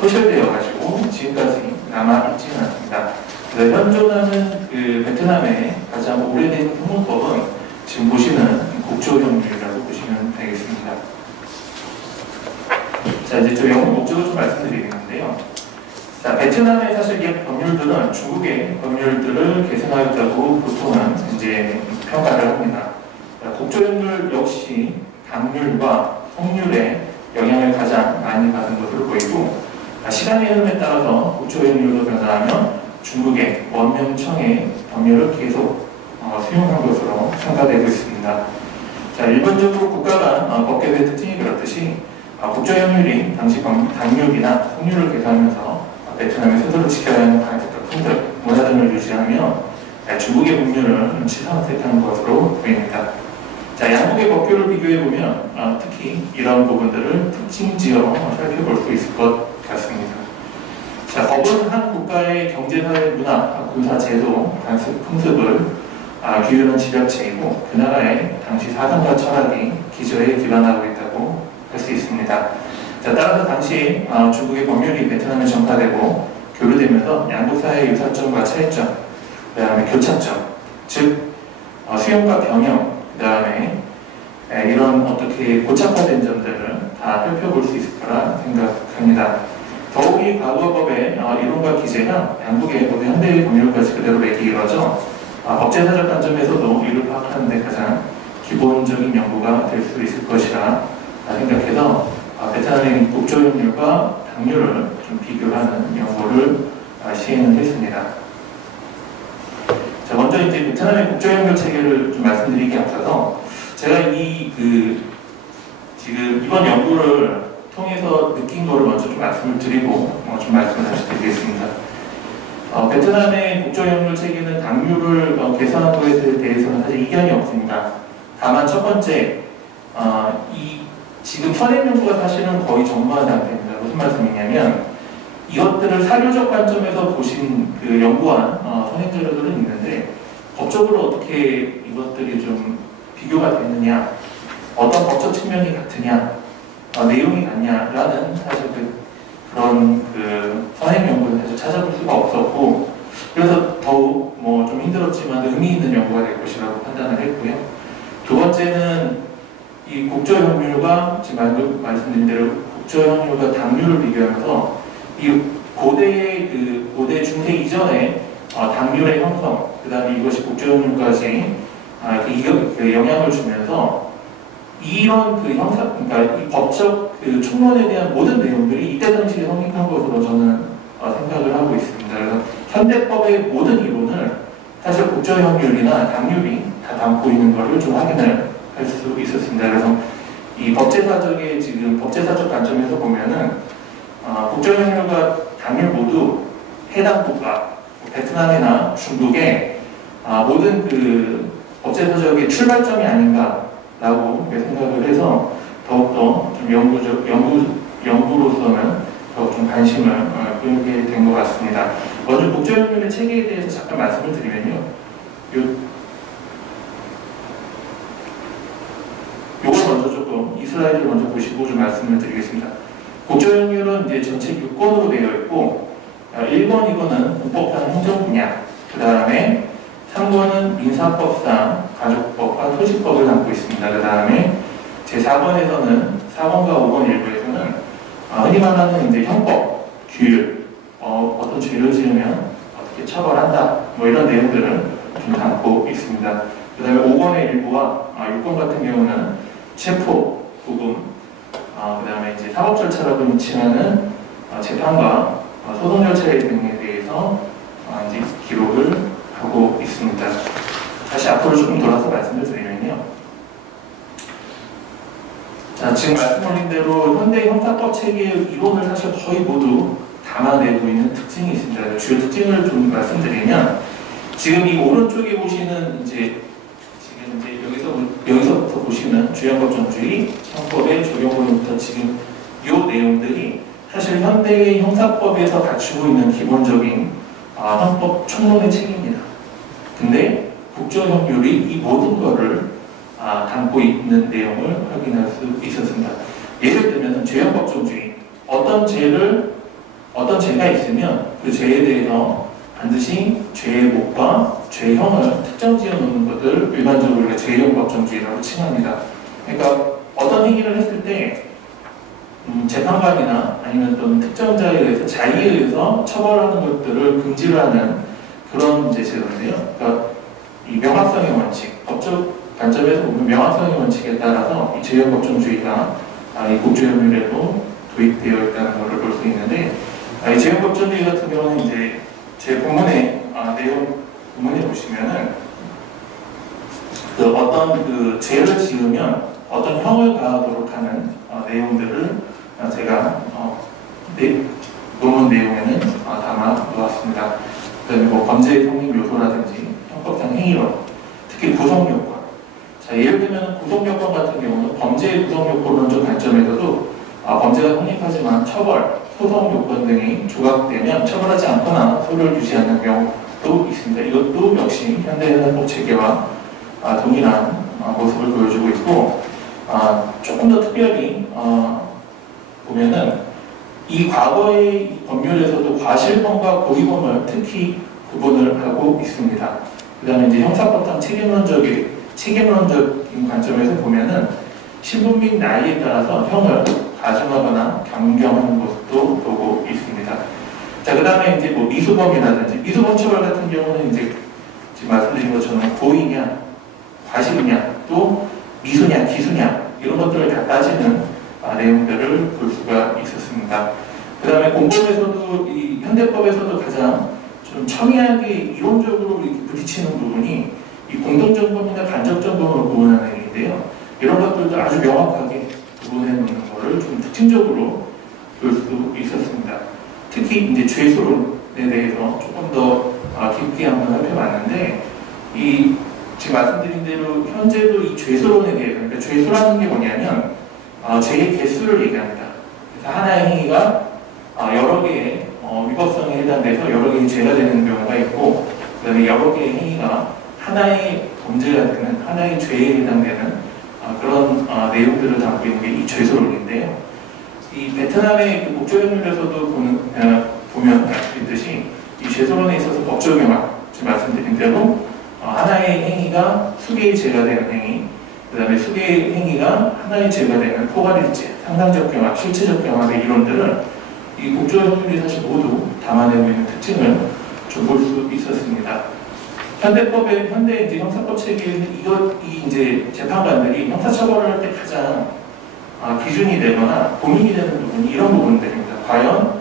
소실되어가지고 지금까지 남아있지는 않습니다. 그래서 현존하는 그 베트남의 가장 오래된 성모법은 지금 보시는 국조용률이라고 보시면 되겠습니다. 자, 이제 저 연구 목적을 좀 말씀드리겠는데요. 자, 베트남의 사실 이 법률들은 중국의 법률들을 계승하였다고 보통은 이제 평가를 합니다. 국조용률 역시 당률과 성률의 영향을 가장 많이 받은 것으로 보이고, 시간의 흐름에 따라서 국조용률로 변화하면 중국의 원명청의 법률을 계속 수용한 것으로 평가되고 있습니다. 자, 일반적으로 국가가 법계의 특징이 그렇듯이 국조용률이 당시 당률이나 성률을 계산하면서 베트남의 스스로 지켜야 하는 풍습, 문화 등을 유지하며 중국의 법률을 취사색하는 것으로 보입니다. 자, 양국의 법규를 비교해보면 특히 이런 부분들을 특징지어 살펴볼 수 있을 것 같습니다. 자, 법은 한 국가의 경제사회, 문화, 군사 제도, 관습, 풍습을 규율한 집약체이고 그 나라의 당시 사상과 철학이 기저에 기반하고 있다고 할 수 있습니다. 자, 따라서 당시 중국의 법률이 베트남에 전파되고 교류되면서 양국 사이의 유사점과 차이점, 그 다음에 교차점, 즉 수용과 병영, 그 다음에 이런 어떻게 고착화된 점들을 다 살펴볼 수 있을 거라 생각합니다. 더욱이 과거법의 이론과 기재가 양국의 모든 현대의 법률까지 그대로 매기 이루어져 법제사적 관점에서도 이를 파악하는 데 가장 기본적인 연구가 될 수 있을 것이라 생각해서 베트남의 국조용률과 당률을 좀 비교하는 연구를 시행을 했습니다. 자, 먼저 이제 베트남의 국조용률 체계를 좀 말씀드리기 앞서서 제가 지금 이번 연구를 통해서 느낀 거를 먼저 좀 말씀을 드리고 좀 말씀을 다시 드리겠습니다. 베트남의 국조용률 체계는 당률을 개선한 것에 대해서는 사실 이견이 없습니다. 다만 첫 번째, 지금 선행 연구가 사실은 거의 전무한 상태입니다. 무슨 말씀이냐면 이것들을 사료적 관점에서 보신 그 연구한 선행 자료들은 있는데 법적으로 어떻게 이것들이 좀 비교가 되느냐, 어떤 법적 측면이 같으냐, 내용이 같냐라는 사실 그런 선행 연구를 사실 찾아볼 수가 없었고, 그래서 더욱 좀 힘들었지만 의미 있는 연구가 될 것이라고 판단을 했고요. 두 번째는 이 국조용률과 지금 말씀드린 대로 국조용률과 당률을 비교하면서 이 고대 중세 이전의 당률의 형성, 그 다음에 이것이 국조용률까지 영향을 주면서 이런 그러니까 이 법적 총론에 대한 모든 내용들이 이때 당시에 성립한 것으로 저는 생각을 하고 있습니다. 그래서 현대법의 모든 이론을 사실 국조용률이나 당률이 다 담고 있는 것을 좀 확인을 할 수 있었습니다. 그래서 이 법제사적 관점에서 보면은 국조용률과 당률 모두 해당 국가, 베트남이나 중국의 모든 법제사적의 출발점이 아닌가라고 생각을 해서 더욱더 좀 연구로서는 더욱 좀 관심을 끌게 된 것 같습니다. 먼저 국조용률의 체계에 대해서 잠깐 말씀을 드리면요. 요걸 먼저 조금 이 슬라이드를 먼저 보시고 좀 말씀을 드리겠습니다. 국조용률은 이제 전체 6권으로 되어 있고 1권, 2권은 헌법상 행정 분야, 그 다음에 3번은 민사법상 가족법과 토지법을 담고 있습니다. 그 다음에 제4번에서는 4번과 5번 일부에서는 흔히 말하는 이제 형법, 규율, 어떤 죄를 지으면 어떻게 처벌한다, 뭐 이런 내용들을 좀 담고 있습니다. 그 다음에 5번의 일부와 6번 같은 경우는 체포, 구금, 그 다음에 이제 사법 절차라고 칭하는 재판과 소송 절차 등에 대해서 이제 기록을 하고 있습니다. 다시 앞으로 조금 돌아서 말씀을 드리면요. 자, 지금 말씀드린 대로 현대 형사법 체계의 이론을 사실 거의 모두 담아내고 있는 특징이 있습니다. 주요 특징을 좀 말씀드리면, 지금 이 오른쪽에 보시는 이제 여기서부터 보시는 주형법정주의, 형법의 적용론부터 지금 이 내용들이 사실 현대의 형사법에서 갖추고 있는 기본적인 형법 총론의 책입니다. 근데 국정형률이 이 모든 것을 담고 있는 내용을 확인할 수 있었습니다. 예를 들면 죄형법정주의, 어떤 죄가 있으면 그 죄에 대해서 반드시 죄의 목과 죄형을 특정 지어 놓는 것을 일반적으로 우리가 죄형법정주의라고 칭합니다. 그러니까 어떤 행위를 했을 때 재판관이나 아니면 또는 특정자에 의해서 자의에 의해서 처벌하는 것들을 금지를 하는 그런 이제 제도인데요. 그러니까 이 명확성의 원칙, 법적 관점에서 보면 명확성의 원칙에 따라서 이 죄형법정주의가 이 국죄형률에도 도입되어 있다는 것을 볼 수 있는데, 이 죄형법정주의 같은 경우는 이제 제 본문의 본문에 보시면은 어떤 그 죄를 지으면 어떤 형을 가하도록 하는 내용들을 제가 논문 내용에는 담아 놓았습니다. 그다음에 뭐 범죄의 성립 요소라든지 형법상 행위론, 특히 구성요건. 자, 예를 들면 구성요건 같은 경우는 범죄의 구성요건론적 관점에서도 범죄가 성립하지만 처벌, 소송 요건 등이 조각되면 처벌하지 않거나 소를 유지하는 경우도 있습니다. 이것도 역시 현대형사법 체계와 동일한 모습을 보여주고 있고, 조금 더 특별히 보면은 이 과거의 법률에서도 과실범과 고의범을 특히 구분을 하고 있습니다. 그 다음에 이제 형사법상 책임론적인 관점에서 보면은 신분 및 나이에 따라서 형을 가중하거나 감경하는 모습도 보고 있습니다. 자, 그 다음에 이제 뭐 미수범이라든지 미수범 처벌 같은 경우는 이제 지금 말씀드린 것처럼 고의냐, 과실이냐, 또 미수냐, 기수냐 이런 것들을 다 따지는 내용들을 볼 수가 있었습니다. 그 다음에 공법에서도 이 현대법에서도 가장 좀 첨예하게 이론적으로 이렇게 부딪히는 부분이 이 공동정범이나 간접정범을 구분하는 얘기인데요. 이런 것들도 아주 명확하게 구분해 놓는 것을 좀 특징적으로 볼 수 있었습니다. 특히 이제 죄수론에 대해서 조금 더 깊게 한번 살펴봤는데, 이 지금 말씀드린 대로 현재도 이 죄수론에 대해서, 그러니까 죄수라는 게 뭐냐면 죄의 개수를 얘기합니다. 그래서 하나의 행위가 여러 개의 위법성에 해당돼서 여러 개의 죄가 되는 경우가 있고, 그 다음에 여러 개의 행위가 하나의 범죄가 되는, 하나의 죄에 해당되는 그런 내용들을 담고 있는 게 이 죄수론인데요. 이 베트남의 그 국조형률에서도 보면 있듯이 이 죄수론에 있어서 법조경화, 지금 말씀드린 대로 하나의 행위가 수개의 죄가 되는 행위, 그 다음에 수개의 행위가 하나의 죄가 되는 포괄일죄, 상상적 경합, 실체적 경합의 이론들을 이 국조형률이 사실 모두 담아내고 있는 특징을 좀 볼 수 있었습니다. 현대 이제 형사법 체계에는 이 이제 재판관들이 형사처벌을 할 때 가장 기준이 되거나 고민이 되는 부분이 이런 부분들입니다. 과연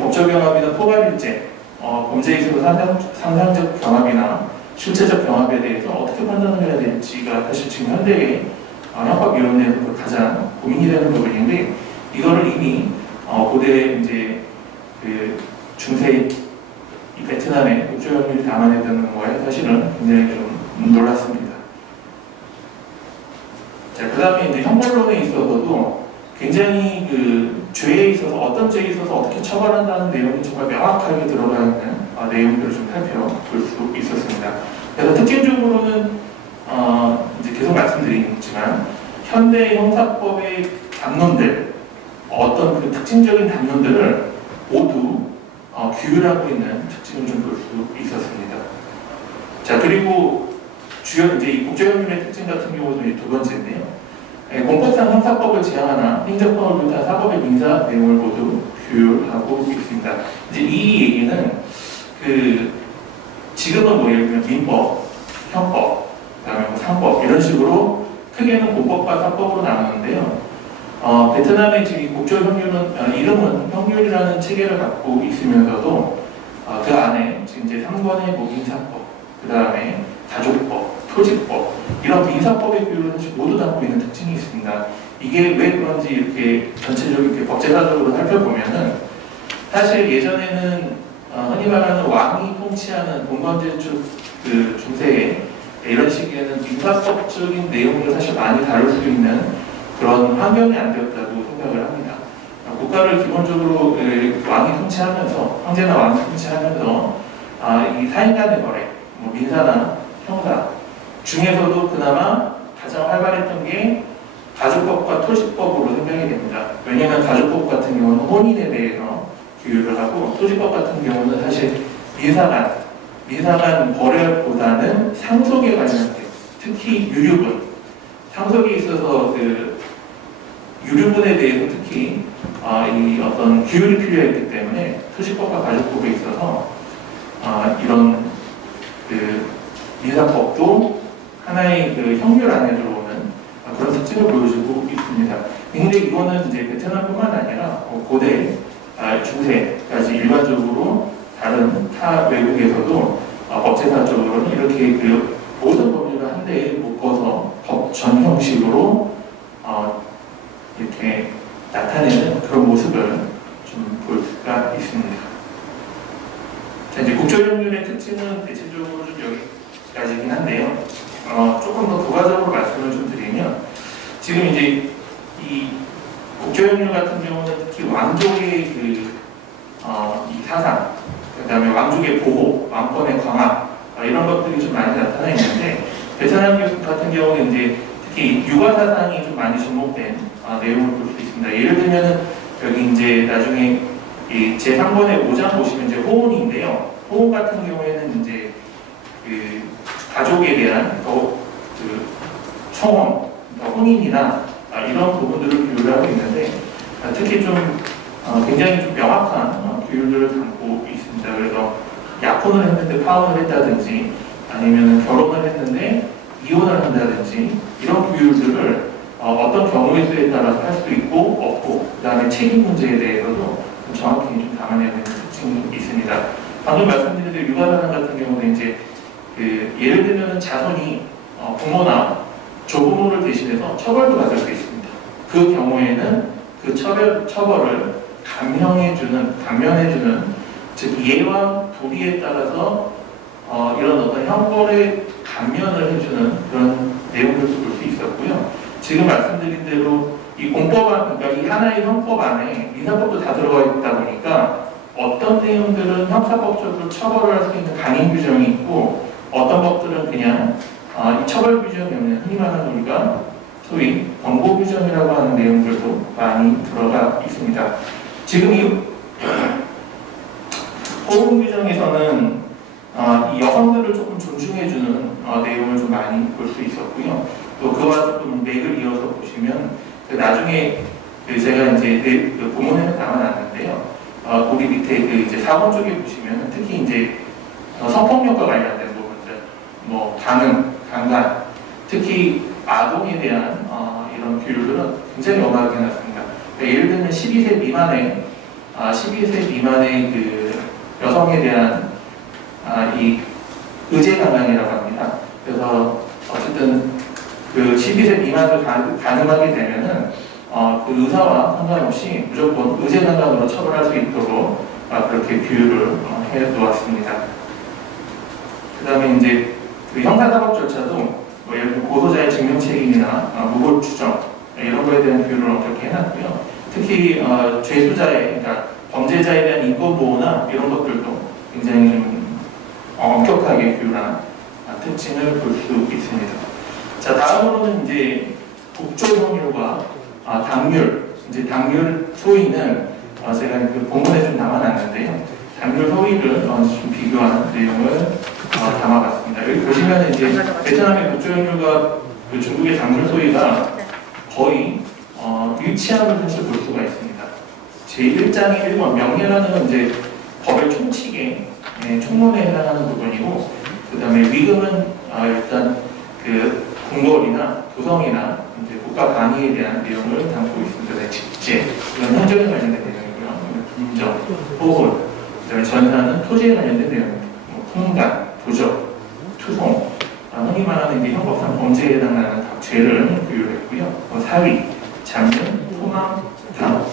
법적 경합이나 포괄일죄, 범죄에 있어서 상상적 경합이나 실체적 경합에 대해서 어떻게 판단을 해야 될지가 사실 지금 현대의 형법 이론에서 가장 고민이 되는 부분인데, 이거를 이미 고대 이제 그 중세 이 베트남의 국조형률이 담아내는 거에 사실은 굉장히 좀 놀랐습니다. 자, 그 다음에 이제 형벌론에 있어서도 굉장히 그 죄에 있어서 어떤 죄에 있어서 어떻게 처벌한다는 내용이 정말 명확하게 들어가 있는 내용들을 좀 살펴볼 수 있었습니다. 그래서 특징적으로는 이제 계속 말씀드리지만 현대 형사법의 담론들, 어떤 그 특징적인 담론들을 모두 규율하고 있는 특징을 좀 볼 수 있었습니다. 자, 그리고 주요 이제 이 국제협력의 특징 같은 경우도 이제 두 번째인데요. 공법상 형사법을 지향하나 행정법을 비롯한 사법의 민사 내용을 모두 규율하고 있습니다. 이제 이 얘기는 지금은 뭐 예를 들면 민법, 형법, 그다음에 뭐 상법 이런 식으로 크게는 공법과 사법으로 나누는데요. 베트남의 지금 국제협률은 이름은 형률이라는 체계를 갖고 있으면서도 그 안에 지금 이제 3권의 뭐 민사법, 그 다음에 가족법, 토지법 이런 민사법의 규율을 사실 모두 담고 있는 특징이 있습니다. 이게 왜 그런지 이렇게 전체적으로 이렇게 법제사적으로 살펴보면은 사실 예전에는 흔히 말하는 왕이 통치하는 공건제주 그 중세에 이런 시기에는 민사법적인 내용을 사실 많이 다룰 수 있는 그런 환경이 안 되었다고 생각을 합니다. 국가를 기본적으로 왕이 통치하면서 황제나 왕이 통치하면서 이 사인 간의 거래, 뭐 민사나 형사 중에서도 그나마 가장 활발했던 게 가족법과 토지법으로 생각이 됩니다. 왜냐하면 가족법 같은 경우는 혼인에 대해서 규율을 하고 토지법 같은 경우는 사실 민사간 거래보다는 상속에 관련된 특히 유류분 상속에 있어서 그 유류분에 대해서 특히 이 어떤 규율이 필요했기 때문에 토지법과 가족법에 있어서 이런 그 민사법도 하나의 그 형률 안에 들어오는 그런 특징을 보여주고 있습니다. 근데 이거는 이제 베트남뿐만 아니라 고대, 중세까지 일반적으로 다른 타 외국에서도 법제사적으로는 이렇게 그 모든 법률을 한 대에 묶어서 법전 형식으로 이렇게 나타내는 그런 모습을 좀 볼 수가 있습니다. 자, 이제 국제협률의 특징은 대체적으로 좀 여기까지긴 한데요. 조금 더 부가적으로 말씀을 좀 드리면 지금 이제 이 국제협률 같은 경우는 특히 왕족의 이 사상, 그 다음에 왕족의 보호, 왕권의 강화 이런 것들이 좀 많이 나타나 있는데 베트남 같은 경우는 이제 특히 육아 사상이 좀 많이 접목된 내용을 볼 수 있습니다. 예를 들면은 여기 이제 나중에 이 제3권의 5장 보시면 이제 호혼인데요. 호혼 같은 경우에는 이제 그 가족에 대한 그 성혼, 혼인이나 이런 부분들을 규율을 하고 있는데 특히 좀 굉장히 좀 명확한 규율들을 담고 있습니다. 그래서 약혼을 했는데 파혼을 했다든지 아니면 결혼을 했는데 이혼을 한다든지 이런 규율들을 어떤 경우의 수에 따라서 할 수 있고 없고 그 다음에 책임 문제에 대해서도 좀 정확히 좀 담아내고 있는 특징이 있습니다. 방금 말씀드린 대로 육아사상 같은 경우는 이제 예를 들면 자손이 부모나 조부모를 대신해서 처벌도 받을 수 있습니다. 그 경우에는 그 처벌을 감면해주는 즉 예와 도리에 따라서 이런 어떤 형벌의 감면을 해주는 그런 내용들도 볼 수 있었고요. 지금 말씀드린 대로 이 공법안, 그러니까 이 하나의 형법 안에 민사법도 다 들어가 있다 보니까 어떤 내용들은 형사법적으로 처벌을 할 수 있는 강행 규정이 있고 어떤 법들은 그냥 이 처벌 규정이 없는 흔히 말하는 우리가 소위 권고 규정이라고 하는 내용들도 많이 들어가 있습니다. 지금 이 호응 규정에서는 이 여성들을 조금 존중해주는 내용을 좀 많이 볼 수 있었고요. 또 그와 조금 맥을 이어서 보시면 나중에 제가 이제 그 부문에는 담아놨는데요. 우리 밑에 그 이제 4번 쪽에 보시면 특히 이제 성폭력과 관련된 부분들, 뭐 강간, 특히 아동에 대한 이런 규율들은 굉장히 엄하게 해놨습니다. 그러니까 예를 들면 12세 미만의 그 여성에 대한 이 의제 강간이라고 합니다. 그래서 어쨌든 그 12세 미만을 가능하게 되면은 그 의사와 상관없이 무조건 의제 강간으로 처벌할 수 있도록 그렇게 규율을 해 놓았습니다. 그 다음에 이제 그 형사사법 절차도 뭐 예를 들어 고소자의 증명 책임이나 무골 추정 이런 거에 대한 규율을 어떻게 해놨고요. 특히 죄수자의, 그러니까 범죄자에 대한 인권 보호나 이런 것들도 굉장히 좀 엄격하게 규율한 특징을 볼 수 있습니다. 자, 다음으로는 이제 국조형률과 당률, 이제 당률 소위는 제가 그 본문에 좀 남아놨는데요. 당률 허위를 좀 비교한 내용을 담아봤습니다. 여기 보시면 이제 베트남의 국조연료가 그 중국의 당률 소위가 거의 일치함을 사실 볼 수가 있습니다. 제1장의 1번 명예라는 건 이제 법의 총칙에 총론에 해당하는 부분이고, 그 다음에 위금은 일단 그 궁궐이나 도성이나 이제 국가 관리에 대한 내용을 담고 있습니다. 직제, 이건 행정에 관련된 내용이고요. 인정, 보홀, 그 다음에 전사는 토지에 관련된 내용입니다. 풍간, 부적, 투송, 흔히 말하는 이제 형법상 범죄에 해당하는 각 죄를 규율했고요. 사위, 장면, 포망, 단업.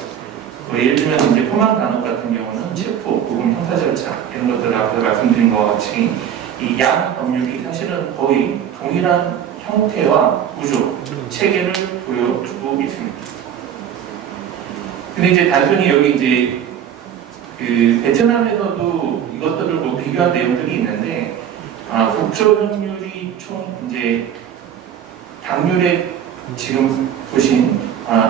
예를 들면 이제 포망 단업 같은 경우는 체포, 구금, 형사 절차 이런 것들을 앞서 말씀드린 것과 같이 이 양 법률이 사실은 거의 동일한 형태와 구조, 체계를 보여주고 있습니다. 근데 이제 단순히 여기 이제 그 베트남에서도 이것들을 뭐 비교한 내용들이 있는데, 국조현율이 총 이제 당률에 지금 보신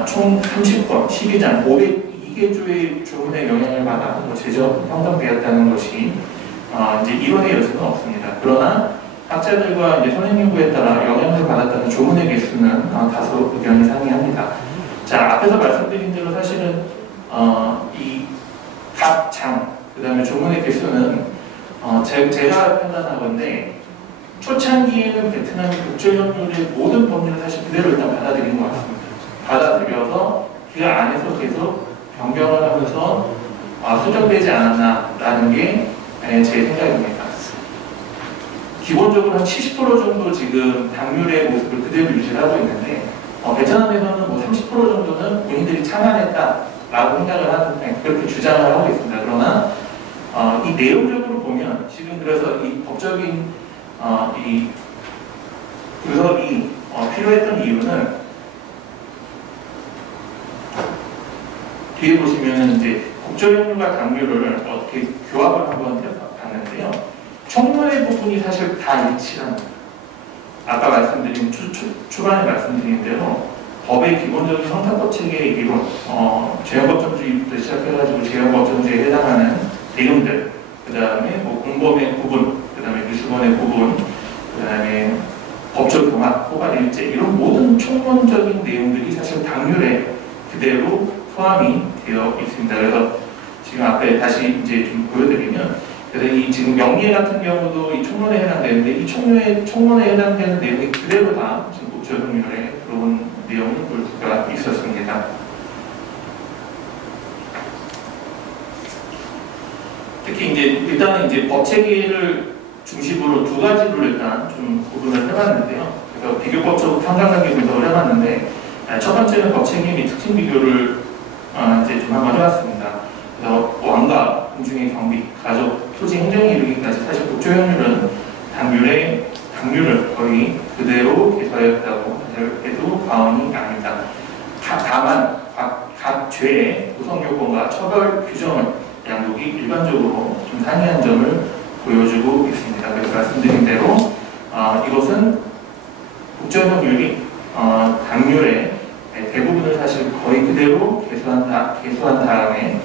총 30건, 12장, 502개 조문의 영향을 받아 제적 형성되었다는 것이 이제 이론의 여지는 없습니다. 그러나 학자들과 이제 선행 연구에 따라 영향을 받았다는 조문의 개수는 다소 의견이 상이합니다. 자, 앞에서 말씀드린 대로 사실은 이 각 장, 그 다음에 조문의 개수는 제가 판단하건데 초창기에는 베트남의 국조현율의 모든 법률을 사실 그대로 일단 받아들인 것 같습니다. 받아들여서 그 안에서 계속 변경을 하면서 수정되지 않았나라는 게 제 생각입니다. 기본적으로 한 70% 정도 지금 당률의 모습을 그대로 유지하고 있는데, 베트남에서는 뭐 30% 정도는 본인들이 참여했다라고 생각을 하는, 그렇게 주장을 하고 있습니다. 그러나 이 내용적으로 보면 지금 그래서 이 법적인 이 구설이 필요했던 이유는 뒤에 보시면 이제 국조현율과 당률을 어떻게 교합을 한번 봤는데요. 총론의 부분이 사실 다 일치합니다. 아까 말씀드린 초반에 말씀드린 대로 법의 기본적인 형사법 체계의 이론, 죄형법정주의부터 시작해가지고 죄형법정주의에 해당하는 내용들, 그 다음에 뭐 공범의 구분, 그 다음에 미수본의 구분, 그 다음에 법적 동학, 포괄 일제, 이런 모든 총론적인 내용들이 사실 당률에 그대로 포함이 되어 있습니다. 그래서 지금 앞에 다시 이제 좀 보여드리면, 그래서 이 지금 명예 같은 경우도 이 총론에 해당되는데, 이 총론에 해당되는 내용이 그대로 다 지금 국조현율에 들어온 내용을 볼 수가 있었습니다. 특히 이제 일단은 이제 법 체계를 중심으로 두 가지로 일단 좀 구분을 해봤는데요. 그래서 비교법적 상관관계 분석을 해봤는데, 첫 번째는 법 체계 및 특징 비교를 이제 좀 한번 해봤습니다. 그래서 왕가, 공중의 경비, 가족, 토지 행정에 이르기까지 사실 국조현율은 당률을 거의 그대로 개설하였다고 해도 과언이 아닙니다. 다만 각 죄의 구성 요건과 처벌 규정을 양국이 일반적으로 좀 상이한 점을 보여주고 있습니다. 그래서 말씀드린 대로 이것은 국조현율이 당률의 대부분을 사실 거의 그대로 개수한 다음에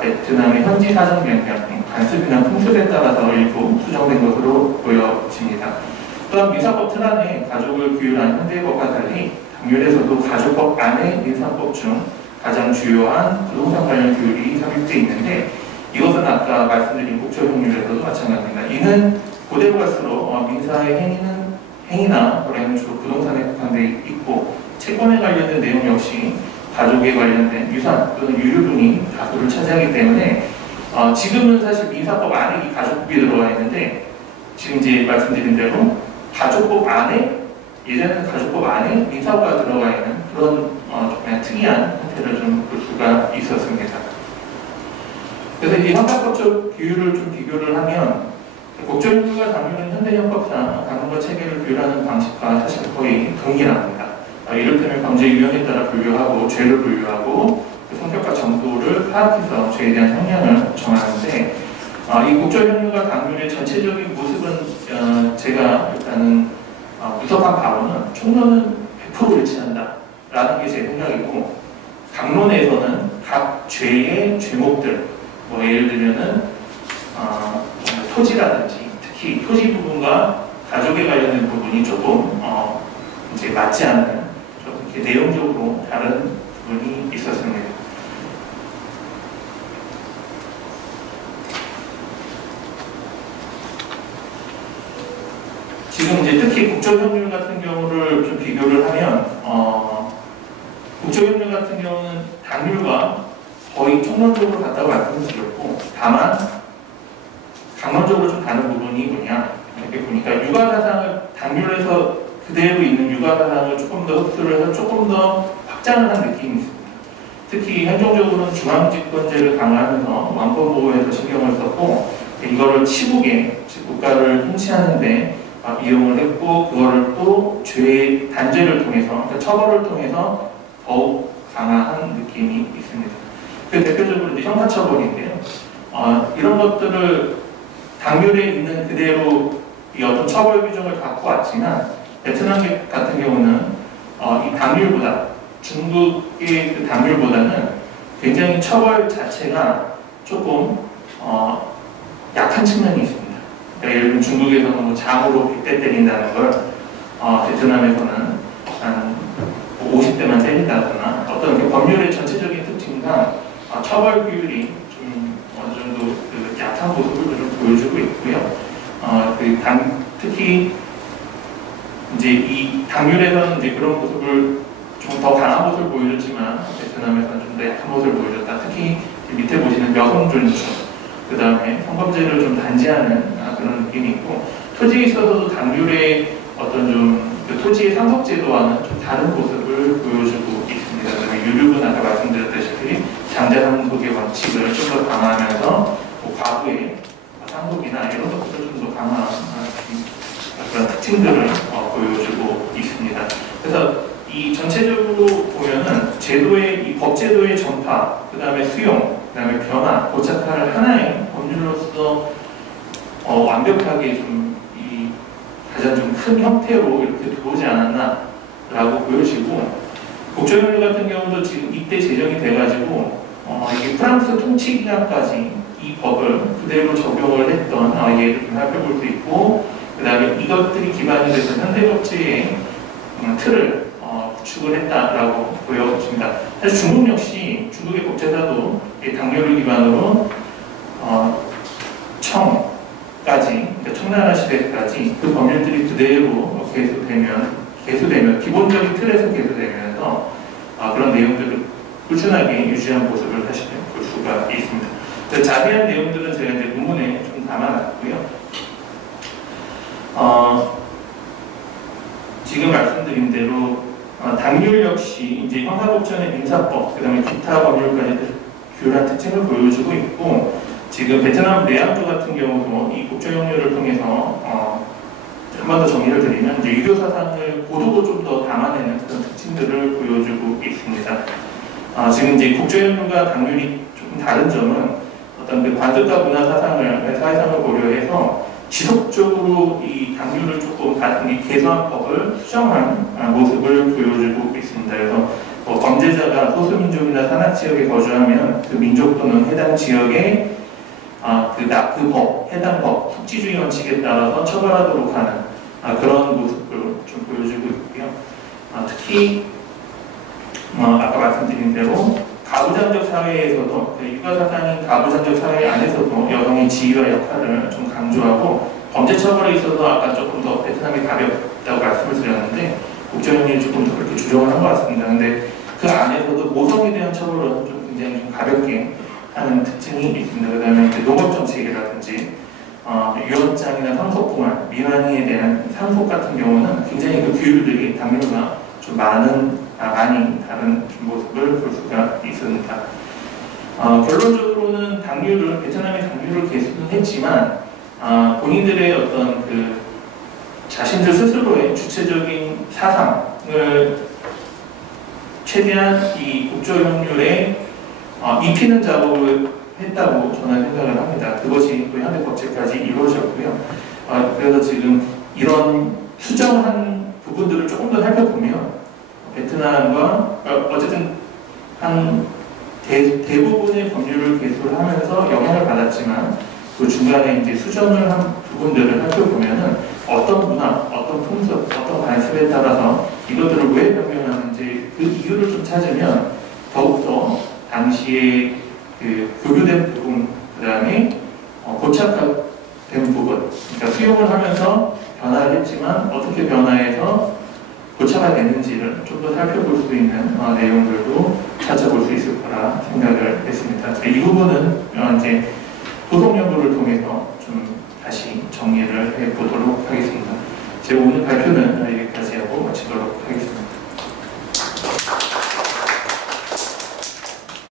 베트남의 현지 사정 명령, 관습이나 풍습에 따라서 일부 수정된 것으로 보여집니다. 또한 민사법 틀 안에 가족을 규율한 현대법과 달리 당률에서도 가족법 안의 민사법 중 가장 주요한 부동산 관련 규율이 삽입되어 있는데, 이것은 아까 말씀드린 국조현율에서도 마찬가지입니다. 이는 고대로 갈수록 민사의 행위나 거래는 주로 부동산에 국한되어 있고, 채권에 관련된 내용 역시 가족에 관련된 유산 또는 유류분이 다수를 차지하기 때문에 지금은 사실 민사법 안에 이 가족법이 들어가 있는데, 지금 이제 말씀드린 대로 가족법 안에, 예전에는 가족법 안에 민사법가 들어가 있는 그런 좀 특이한 형태를 좀 볼 수가 있었습니다. 그래서 이 형사법적 규율을 좀 비교를 하면, 국조현율과 당률은 현대형법상 가정과 체계를 규율하는 방식과 사실 거의 동일합니다. 이를테면 범죄 유형에 따라 분류하고 죄를 분류하고 그 성격과 정도를 파악해서 죄에 대한 형량을 정하는데, 이 국조현율과 당률의 전체적인 모습은 제가 일단은 분석한 바로는 총론은 100% 일치한다라는 게 제 생각이고, 강론에서는 각 죄의 죄목들, 뭐 예를 들면은 토지 부분과 가족에 관련된 부분이 조금 이제 맞지 않는 좀 이렇게 내용적으로 다른 부분이 있었습니다. 지금 이제 특히 국조협률 같은 경우를 좀 비교를 하면 국조협률 같은 경우는 당률과 거의 총론적으로 같다고 말씀드렸고, 다만 강론적으로 좀 다른 부분이 뭐냐 이렇게 보니까 육아사상을 당률에서 그대로 있는 육아사상을 조금 더 흡수를 해서 조금 더 확장을 한 느낌이 있습니다. 특히 행정적으로는 중앙집권제를 강화하면서 완법보호에서 신경을 썼고, 이거를 치국에 즉 국가를 통치하는데 이용을 했고, 그거를 또 단죄를 통해서, 그러니까 처벌을 통해서 더욱 강화한 느낌이 있습니다. 그 대표적으로 이제 형사처벌인데요. 이런 것들을 당률에 있는 그대로 이 어떤 처벌 규정을 갖고 왔지만, 베트남 같은 경우는 이 당률보다, 중국의 그 당률보다는 굉장히 처벌 자체가 조금 약한 측면이 있습니다. 그러니까 예를 들면 중국에서는 뭐 장으로 100대 때린다는 걸 베트남에서는 한 50대만 때린다거나, 어떤 그 법률의 전체적인 특징과 처벌 비율이 좀 어느 정도 그 약한 모습을 좀 보여주고 있고요. 특히 이제 이 당률에서는 이제 그런 모습을 좀 더 강한 모습을 보여줬지만, 베트남에서는 좀 더 약한 모습을 보여줬다. 특히 밑에 보시는 여성 존중, 그 다음에 성범죄를 좀 단죄하는 그런 느낌이 있고, 토지에 있어서도 당률의 어떤 좀 그 토지의 상속제도와는 좀 다른 모습을 보여주고 있습니다. 그다음에 유류분 아까 말씀드렸다시피 장자상속의 원칙을 좀 더 강화하면서 뭐 과부의 상속이나 이런 것들을 좀 더 강화한 그런 특징들을 보여주고 있습니다. 그래서 이 전체적으로 보면은 제도의 이 법제도의 전파, 그 다음에 수용, 그 다음에 변화, 고착화를 하나의 법률로서 완벽하게 좀 이 가장 좀 큰 형태로 이렇게 들어오지 않았나라고 보여지고, 국조협률 같은 경우도 지금 이때 제정이 돼가지고 이게 프랑스 통치기간까지 이 법을 그대로 적용을 했던 예를 좀 살펴볼 수 있고, 그 다음에 이것들이 기반이 돼서 현대법제의 틀을 구축을 했다라고 보여집니다. 사실 중국 역시, 중국의 법제사도 당률을 기반으로 청까지, 그러니까 청나라 시대까지 그 법률들이 그대로 계수되면 기본적인 틀에서 계수되면서 그런 내용들을 꾸준하게 유지한 모습을 사실 볼 수가 있습니다. 자세한 내용들은 제가 이제 논문에 좀 담아놨고요. 지금 말씀드린 대로 당률 역시 이제 형사법전의 민사법, 그다음에 기타 법률까지 규율한 특징을 보여주고 있고, 지금 베트남 내항조 같은 경우도 이 국조협률을 통해서 한 번 더 정리를 드리면 이제 유교 사상을 고도로 좀 더 담아내는 그런 특징들을 보여주고 있습니다. 지금 이제 국조협률과 당률이 조금 다른 점은 어떤 그 관습과 문화 사상을, 사회상을 고려해서 지속적으로 이 당률을 조금 개선한 법을 수정한 모습을 보여주고 있습니다. 그래서 범죄자가 소수민족이나 산악지역에 거주하면 그 민족 또는 해당 지역의 해당 법, 숙지주의 원칙에 따라서 처벌하도록 하는 그런 모습을 좀 보여주고 있고요. 특히 아까 말씀드린 대로 가부장적 사회에서도, 육아사상인 가부장적 사회 안에서도 여성의 지위와 역할을 좀 강조하고, 범죄 처벌에 있어서 아까 조금 더 베트남이 가볍다고 말씀을 드렸는데, 국제협력이 조금 더 그렇게 조정을 한 것 같습니다. 근데 그 안에서도 모성에 대한 처벌은 좀 굉장히 좀 가볍게 하는 특징이 있습니다. 그 다음에 농업정책이라든지 유언장이나 상속공활, 미만이에 대한 상속 같은 경우는 굉장히 그 규율들이 당률과 좀 많이 다른 모습을 볼 수가 있습니다. 결론적으로는 베트남의 당률을 개선은 했지만, 본인들의 어떤 그 자신들 스스로의 주체적인 사상을 최대한 이 국조협률에 입히는 작업을 했다고 저는 생각을 합니다. 그것이 또 현대법제까지 이루어졌고요. 그래서 지금 이런 수정한 부분들을 조금 더 살펴보면 베트남과 어쨌든 한 대부분의 법률을 개수를 하면서 영향을 받았지만, 그 중간에 이제 수정을 한 부분 부분들을 살펴보면은 어떤 문화, 어떤 풍습, 어떤 관습에 따라서 이것들을 왜 변경하는지 그 이유를 좀 찾으면 더욱더 당시에 그 교류된 부분, 그 다음에 고착화된 부분, 그러니까 수용을 하면서 변화를 했지만 어떻게 변화해서 고착화 됐는지를 좀 더 살펴볼 수 있는 내용들도 찾아볼 수 있을 거라 생각을 했습니다. 이 부분은 이제 도속 연구를 통해서 좀 다시 정리를 해보도록 하겠습니다. 제 오늘 발표는